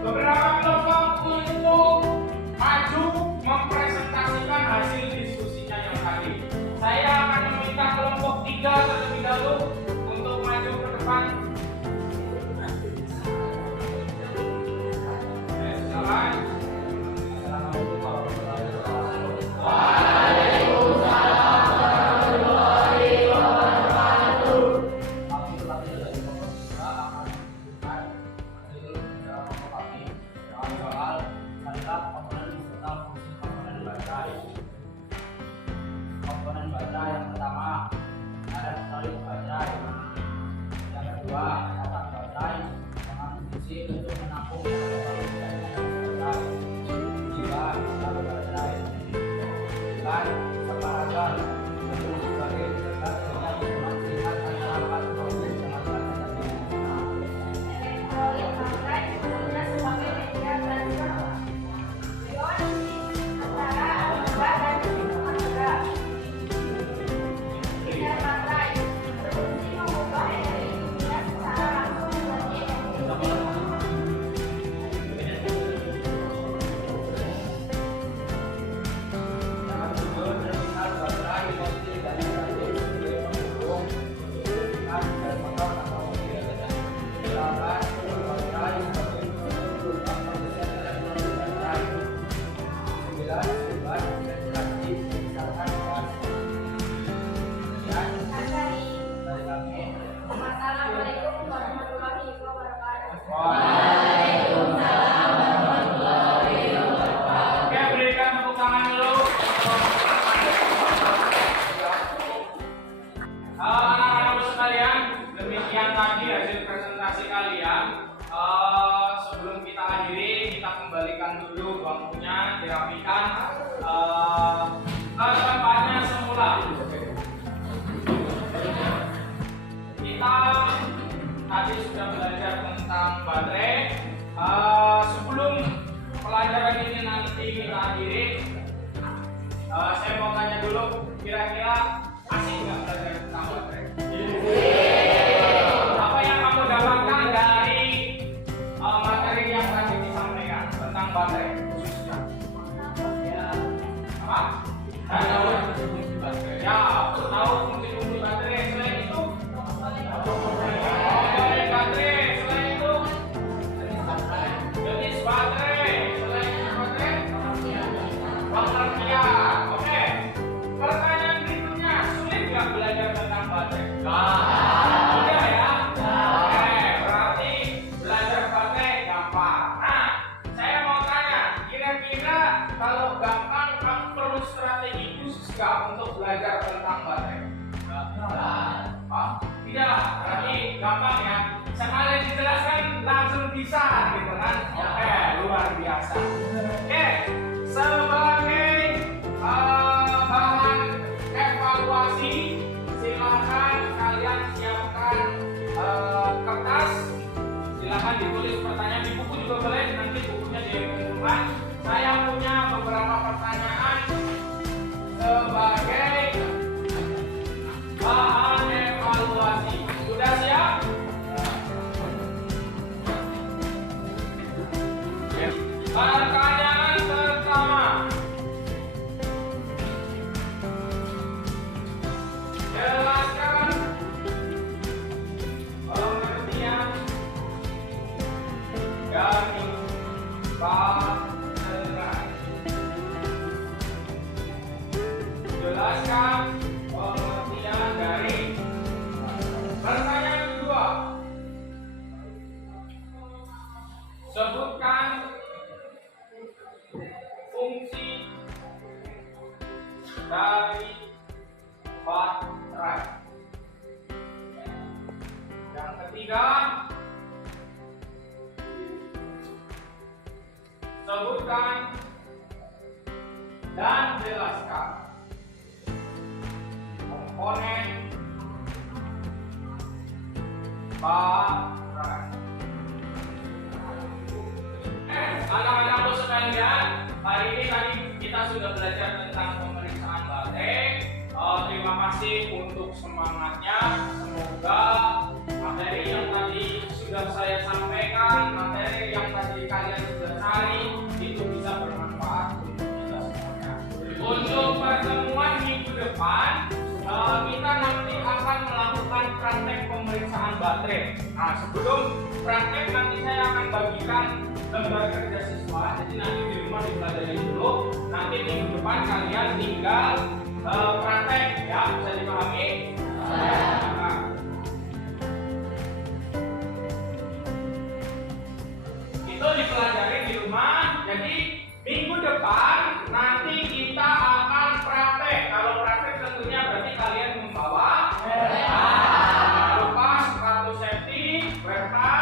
beberapa kelompok untuk maju mempresentasikan hasil diskusinya yang tadi. Saya akan meminta kelompok 3 terlebih dahulu untuk maju ke depan. kita akhiri. Saya mau tanya dulu, kira-kira asik nggak belajar tentang baterai? Apa yang kamu dapatkan dari materi yang tadi disampaikan tentang baterai khususnya? Apa? Tahu fungsi baterai. Ya, tahu fungsi baterai. Selain itu, baterai. Selain itu, jenis baterai. Selain itu baterai, pengertian. Oke. Pertanyaan berikutnya, sulit nggak belajar tentang baterai? Mudah ya. Oke, berarti belajar baterai gampang. Nah, saya mau tanya, kira-kira kalau gampang kamu perlu strategi khusus nggak untuk belajar tentang baterai? Tidak, berarti gampang ya. Sekali dijelaskan langsung bisa gitu kan? Oke, luar biasa. Oke, sebagai bahan evaluasi, silakan kalian siapkan kertas. Silakan ditulis pertanyaan di buku juga boleh. Nanti bukunya dikumpulkan. Saya punya beberapa pertanyaan sebagai bahan evaluasi. Sudah siap? Pertanyaan pertama. Jelaskan pengertian dari baterai. Jelaskan pengertian dari. Pertanyaan kedua. Sebutkan fungsi dari baterai. Yang ketiga, sebutkan dan jelaskan komponen baterai. Anak-anakku sekalian, hari ini kita sudah belajar tentang pemeriksaan baterai. Terima kasih untuk semangatnya. Semoga materi yang tadi sudah saya sampaikan, materi yang tadi kalian sudah cari, itu bisa bermanfaat untuk kita semuanya. Untuk pertemuan minggu depan, kita nanti akan melakukan praktek pemeriksaan baterai. Nah, sebelum praktek nanti saya akan bagikan lembar kerja siswa. Jadi nanti di rumah dipelajari dulu. Nanti minggu depan kalian tinggal praktek, ya, bisa dipahami? Nah, itu dipelajari di rumah. Jadi minggu depan nanti kita akan praktek. Kalau praktek tentunya berarti kalian membawa lupa sepatu safety, werta,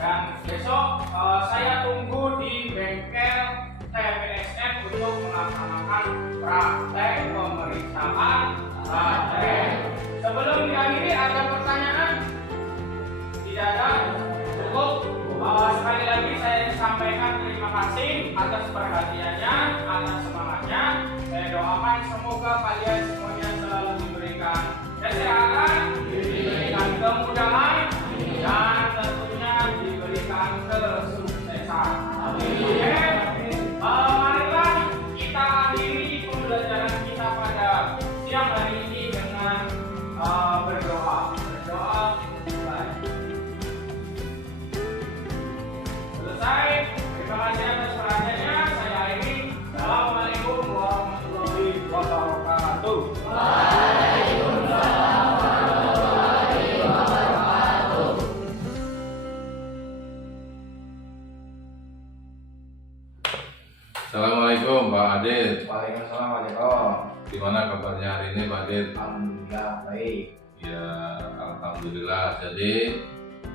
dan besok saya tunggu di bengkel TPSN untuk melaksanakan praktek pemeriksaan baterai. Sebelum diakhiri ada pertanyaan? Tidak ada? Cukup? Sekali lagi saya sampaikan terima kasih atas perhatiannya, atas semangatnya. Saya doakan semoga kalian semuanya selalu diberikan kesehatan, diberikan kemudahan, dan tentunya diberikan kesuksesan. Oke, marilah kita akhiri pembelajaran kita pada siang hari ini dengan berdoa. Selesai. Terima kasih atas perhatiannya. Saya akhiri. Assalamualaikum warahmatullahi wabarakatuh. Assalamualaikum Pak Adit. Waalaikumsalam warahmatullahi. Gimana kabarnya hari ini Pak Adit? Alhamdulillah baik. Ya, alhamdulillah. Jadi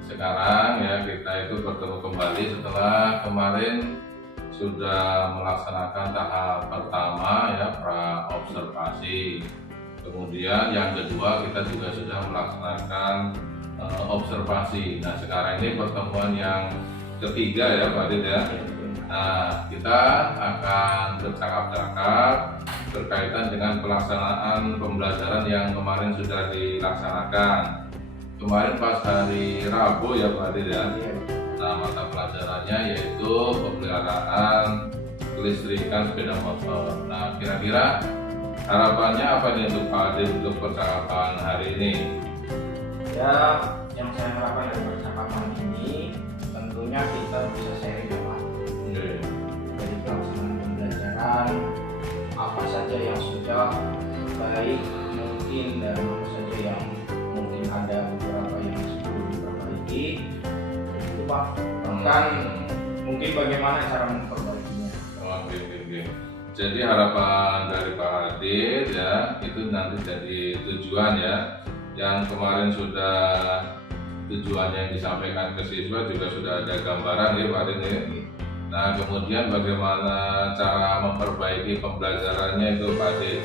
sekarang ya kita itu bertemu kembali setelah kemarin sudah melaksanakan tahap pertama ya pra observasi. Kemudian yang kedua kita juga sudah melaksanakan observasi. Nah sekarang ini pertemuan yang ketiga ya Pak Adit ya. Nah, kita akan bercakap-cakap berkaitan dengan pelaksanaan pembelajaran yang kemarin sudah dilaksanakan. Kemarin pas hari Rabu ya Pak Adil ya. Nah, mata pelajarannya yaitu pemeliharaan kelistrikan sepeda motor. Nah, kira-kira harapannya apa nih untuk Pak Adil untuk percakapan hari ini? Ya, yang saya harapkan dari percakapan ini tentunya kita bisa sharing ya Pak. Dari pelaksanaan pembelajaran apa saja yang sudah baik mungkin dan apa saja yang mungkin ada beberapa yang perlu diperbaiki itu Pak. Bahkan mungkin bagaimana cara memperbaikinya. Oke. Jadi harapan dari Pak Adil ya itu nanti jadi tujuan ya. Yang kemarin sudah tujuan yang disampaikan ke siswa juga sudah ada gambaran ya Pak Adil ya. Nah, kemudian bagaimana cara memperbaiki pembelajarannya itu Pak Adil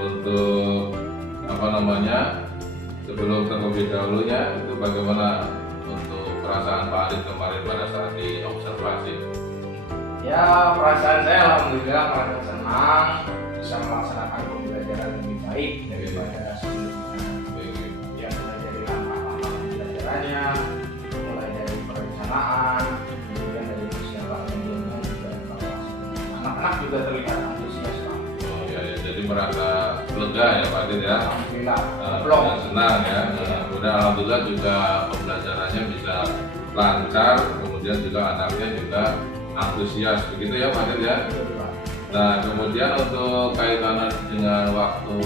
untuk sebelum terlebih dahulunya itu bagaimana untuk perasaan Pak Adil kemarin pada saat diobservasi? Ya, perasaan saya alhamdulillah merasa senang bisa melaksanakan pembelajaran lebih baik daripada sebelumnya. Ya, mulai dari langkah-langkah pembelajarannya, mulai dari perencanaan, kemudian dari persiapan medianya juga evaluasi. Anak-anak juga terlihat antusias Pak. Oh ya, jadi merasa lega ya Pak Adil ya. Alhamdulillah. Dan senang ya. Kemudian alhamdulillah juga pembelajarannya bisa lancar, kemudian juga anaknya juga antusias begitu ya Pak Adil ya. Nah, kemudian untuk kaitannya dengan waktu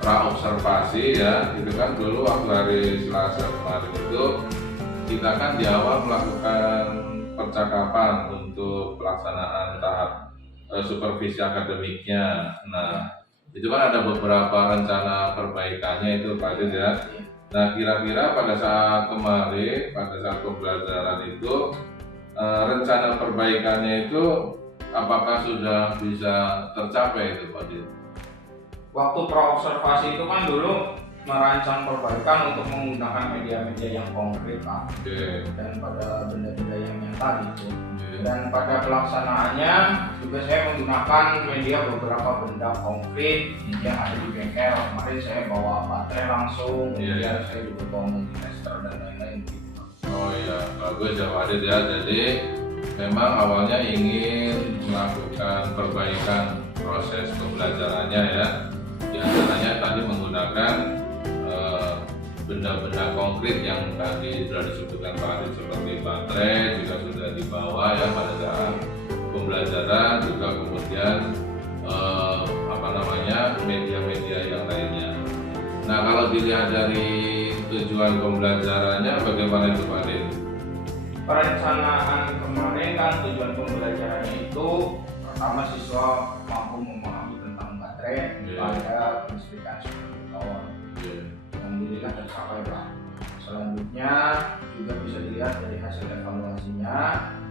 praobservasi ya, itu kan dulu waktu hari Selasa kemarin itu kita kan di awal melakukan percakapan untuk pelaksanaan tahap supervisi akademiknya. Nah, itu kan ada beberapa rencana perbaikannya itu Pak Adil ya. Nah, kira-kira pada saat kemarin, pada saat pembelajaran itu rencana perbaikannya itu apakah sudah bisa tercapai itu Pak Adil? Waktu praobservasi itu kan dulu merancang perbaikan untuk menggunakan media-media yang konkret Pak. Dan pada benda-benda yang nyata gitu. Dan pada pelaksanaannya juga saya menggunakan media beberapa benda konkret yang ada di bengkel. Kemarin saya bawa baterai langsung, kemudian saya juga bawa multitester dan lain-lain gitu. Oh iya, bagus ya Pak Adil ya. Jadi memang awalnya ingin melakukan perbaikan proses pembelajarannya ya. Di antaranya tadi menggunakan benda-benda konkret yang tadi sudah disebutkan Pak Adil seperti baterai juga sudah dibawa ya pada saat pembelajaran, juga kemudian media-media yang lainnya. Nah, kalau dilihat dari tujuan pembelajarannya bagaimana itu Pak Adil? Perencanaan kemarin kan tujuan pembelajarannya itu pertama siswa mampu memahami tentang baterai pada kelistrikan sepeda motor. Alhamdulillah tercapai Pak. Selanjutnya juga bisa dilihat dari hasil evaluasinya,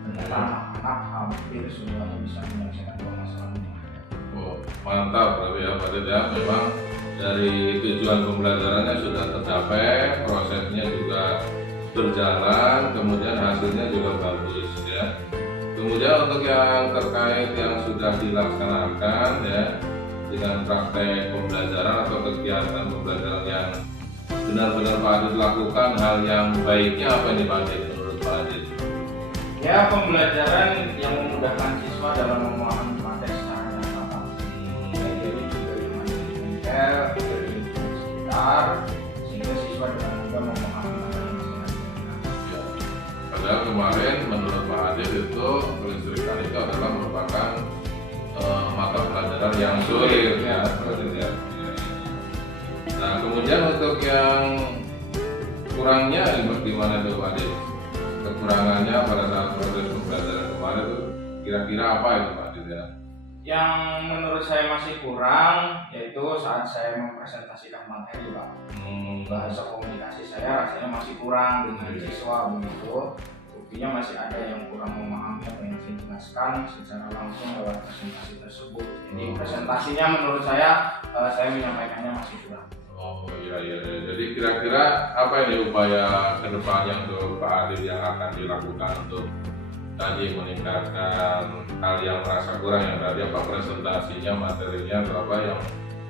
ternyata anak-anak hampir semuanya bisa menyelesaikan permasalahan yang ada. Oh, mantap berarti ya Pak Adil ya. Memang dari tujuan pembelajarannya sudah tercapai, prosesnya juga berjalan, kemudian hasilnya juga bagus ya. Kemudian untuk yang terkait yang sudah dilaksanakan ya dengan praktek pembelajaran atau kegiatan pembelajaran yang benar-benar Pak Adil lakukan, hal yang baiknya apa nih Pak Adil menurut Pak Adil? Ya, pembelajaran yang memudahkan siswa dalam memahami materi secara nyata Pak. Jadi juga yang ada di bengkel, dari sekitar, sehingga siswa dengan mudah memahami materi yang secara nyata. Padahal kemarin menurut Pak Adil itu kelistrikan itu adalah merupakan mata pelajaran yang sulit ya Pak Adil ya. Nah, kemudian untuk yang kurangnya gimana tuh Pak Adil? Kekurangannya pada saat proses pembelajaran kemarin itu kira-kira apa itu Pak Adil ya? Yang menurut saya masih kurang yaitu saat saya mempresentasikan materi Pak. Bahasa komunikasi saya rasanya masih kurang dengan siswa begitu. Buktinya masih ada yang kurang memahami apa yang saya jelaskan secara langsung lewat presentasi tersebut. Jadi presentasinya menurut saya menyampaikannya masih kurang. Oh iya. Jadi kira-kira apa ini upaya kedepannya untuk Pak Adil yang akan dilakukan untuk tadi meningkatkan hal yang merasa kurang ya tadi apa presentasinya, materinya atau apa yang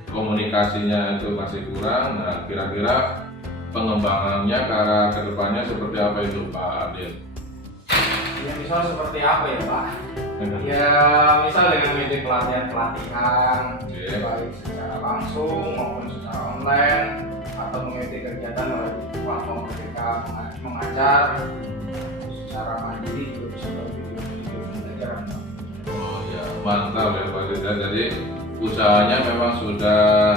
komunikasinya itu masih kurang. Nah kira-kira pengembangannya ke arah kedepannya seperti apa itu Pak Adit? Ya misal seperti apa ya Pak? Ya misal dengan media pelatihan Oke. baik secara langsung maupun secara online, atau mengikuti kegiatan oleh platform mereka mengajar secara mandiri juga bisa video pembelajaran. Oh ya mantap ya Pak Adit ya. Jadi usahanya memang sudah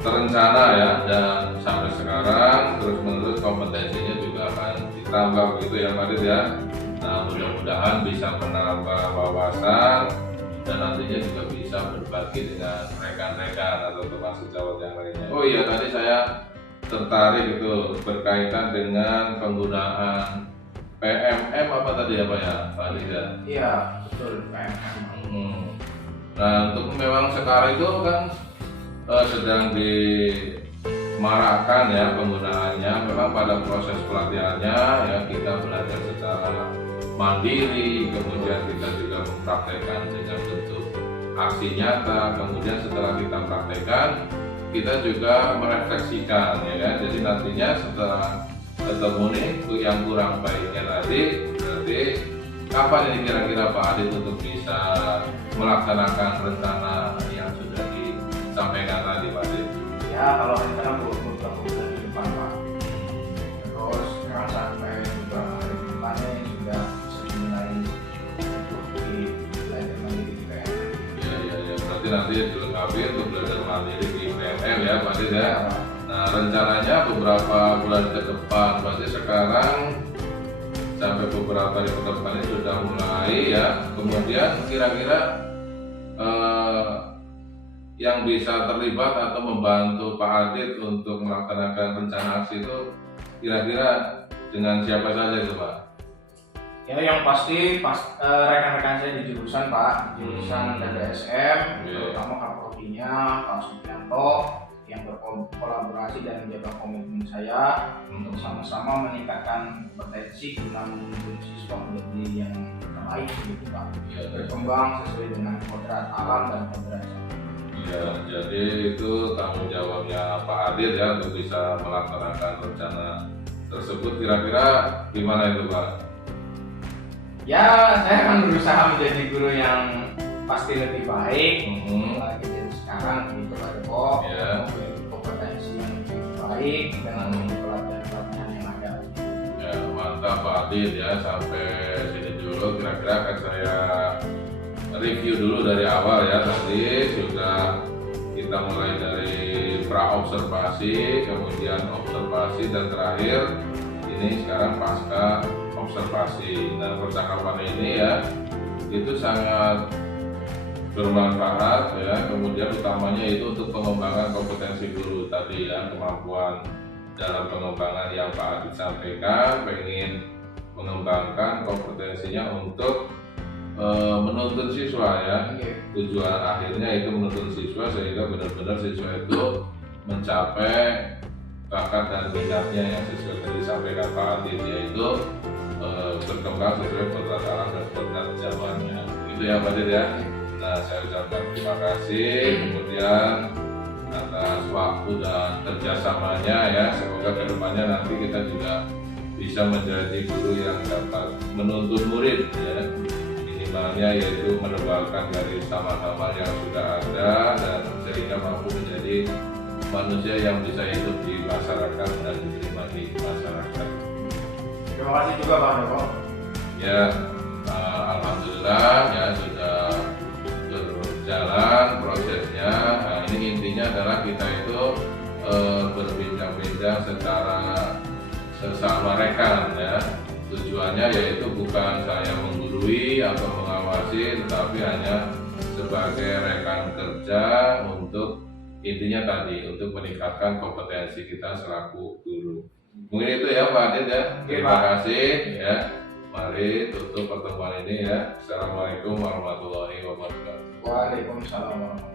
terencana ya, dan sampai sekarang terus menerus kompetensinya juga akan ditambah begitu ya Pak Adit ya. Nah mudah-mudahan bisa menambah wawasan dan nantinya juga bisa berbagi dengan rekan-rekan atau teman sejawat yang lainnya. Oh iya tadi saya tertarik itu berkaitan dengan penggunaan PMM apa tadi ya Pak ya Pak Adit ya? Iya betul PMM. Nah untuk memang sekarang itu kan sedang dimarakkan ya penggunaannya. Memang pada proses pelatihannya ya kita belajar secara mandiri, kemudian kita juga mempraktekkan dengan bentuk aksi nyata. Kemudian setelah kita praktekkan kita juga merefleksikan ya kan. Jadi nantinya setelah ketemu nih yang kurang baiknya tadi, berarti kapan ini kira-kira Pak Adit untuk bisa melaksanakan rencana yang sudah disampaikan tadi Pak Adit? Ya kalau rencana beberapa bulan di depan Pak. Terus sekarang sampai beberapa hari ke depannya sudah bisa dimulai untuk di belajar mandiri di PMM. Ya, berarti nanti dilengkapi untuk belajar mandiri di PMM ya Pak Adit ya. Nah rencananya beberapa bulan ke depan, berarti sekarang sampai beberapa hari ke depan ini sudah mulai ya. Kemudian kira-kira yang bisa terlibat atau membantu Pak Adit untuk melaksanakan rencana aksi itu kira-kira dengan siapa saja itu Pak? Ya yang pasti rekan-rekan saya di jurusan Pak, jurusan PBSM, terutama Kaprodinya Pak Suprianto yang berkolaborasi dan menjaga komitmen saya untuk sama-sama meningkatkan kompetensi guna menuntun siswa menjadi yang terbaik gitu Pak, berkembang sesuai dengan kodrat alam dan kodrat. Ya, jadi itu tanggung jawabnya Pak Adit ya untuk bisa melaksanakan rencana tersebut. Kira-kira gimana itu Pak? Ya, saya akan berusaha menjadi guru yang pasti lebih baik lagi dari sekarang gitu Pak Joko. Ya. Kompetensi yang lebih baik dengan pelatihan-pelatihan yang ada. Ya, mantap Pak Adit ya. Sampai sini dulu kira-kira akan saya review dulu dari awal ya. Tadi sudah kita mulai dari pra-observasi, kemudian observasi, dan terakhir ini sekarang pasca observasi. Nah percakapan ini ya itu sangat bermanfaat ya. Kemudian utamanya itu untuk pengembangan kompetensi guru tadi ya, kemampuan dalam pengembangan yang Pak Adit sampaikan, pengen mengembangkan kompetensinya untuk menuntun siswa ya. Tujuan akhirnya itu menuntun siswa sehingga benar-benar siswa itu mencapai bakat dan minatnya yang sesuai tadi disampaikan Pak Adit, yaitu berkembang sesuai kodrat alam dan kodrat zamannya. Itu ya Pak Adit ya. Nah saya ucapkan terima kasih kemudian atas waktu dan kerjasamanya ya. Semoga kedepannya nanti kita juga bisa menjadi guru yang dapat menuntun murid ya, minimalnya yaitu menebalkan garis sama-sama yang sudah ada dan sehingga mampu menjadi manusia yang bisa hidup di masyarakat dan diterima di masyarakat. Terima kasih juga Pak Joko. Ya, alhamdulillah ya sudah berjalan prosesnya. Nah, ini intinya adalah kita itu berbincang-bincang secara sesama rekan ya. Tujuannya yaitu bukan saya menggurui atau mengawasi, tetapi hanya sebagai rekan kerja untuk intinya tadi untuk meningkatkan kompetensi kita selaku guru. Mungkin itu ya Pak Adit ya. Terima kasih ya. Mari tutup pertemuan ini ya. Assalamualaikum warahmatullahi wabarakatuh. Waalaikumsalam warahmatullahi wabarakatuh.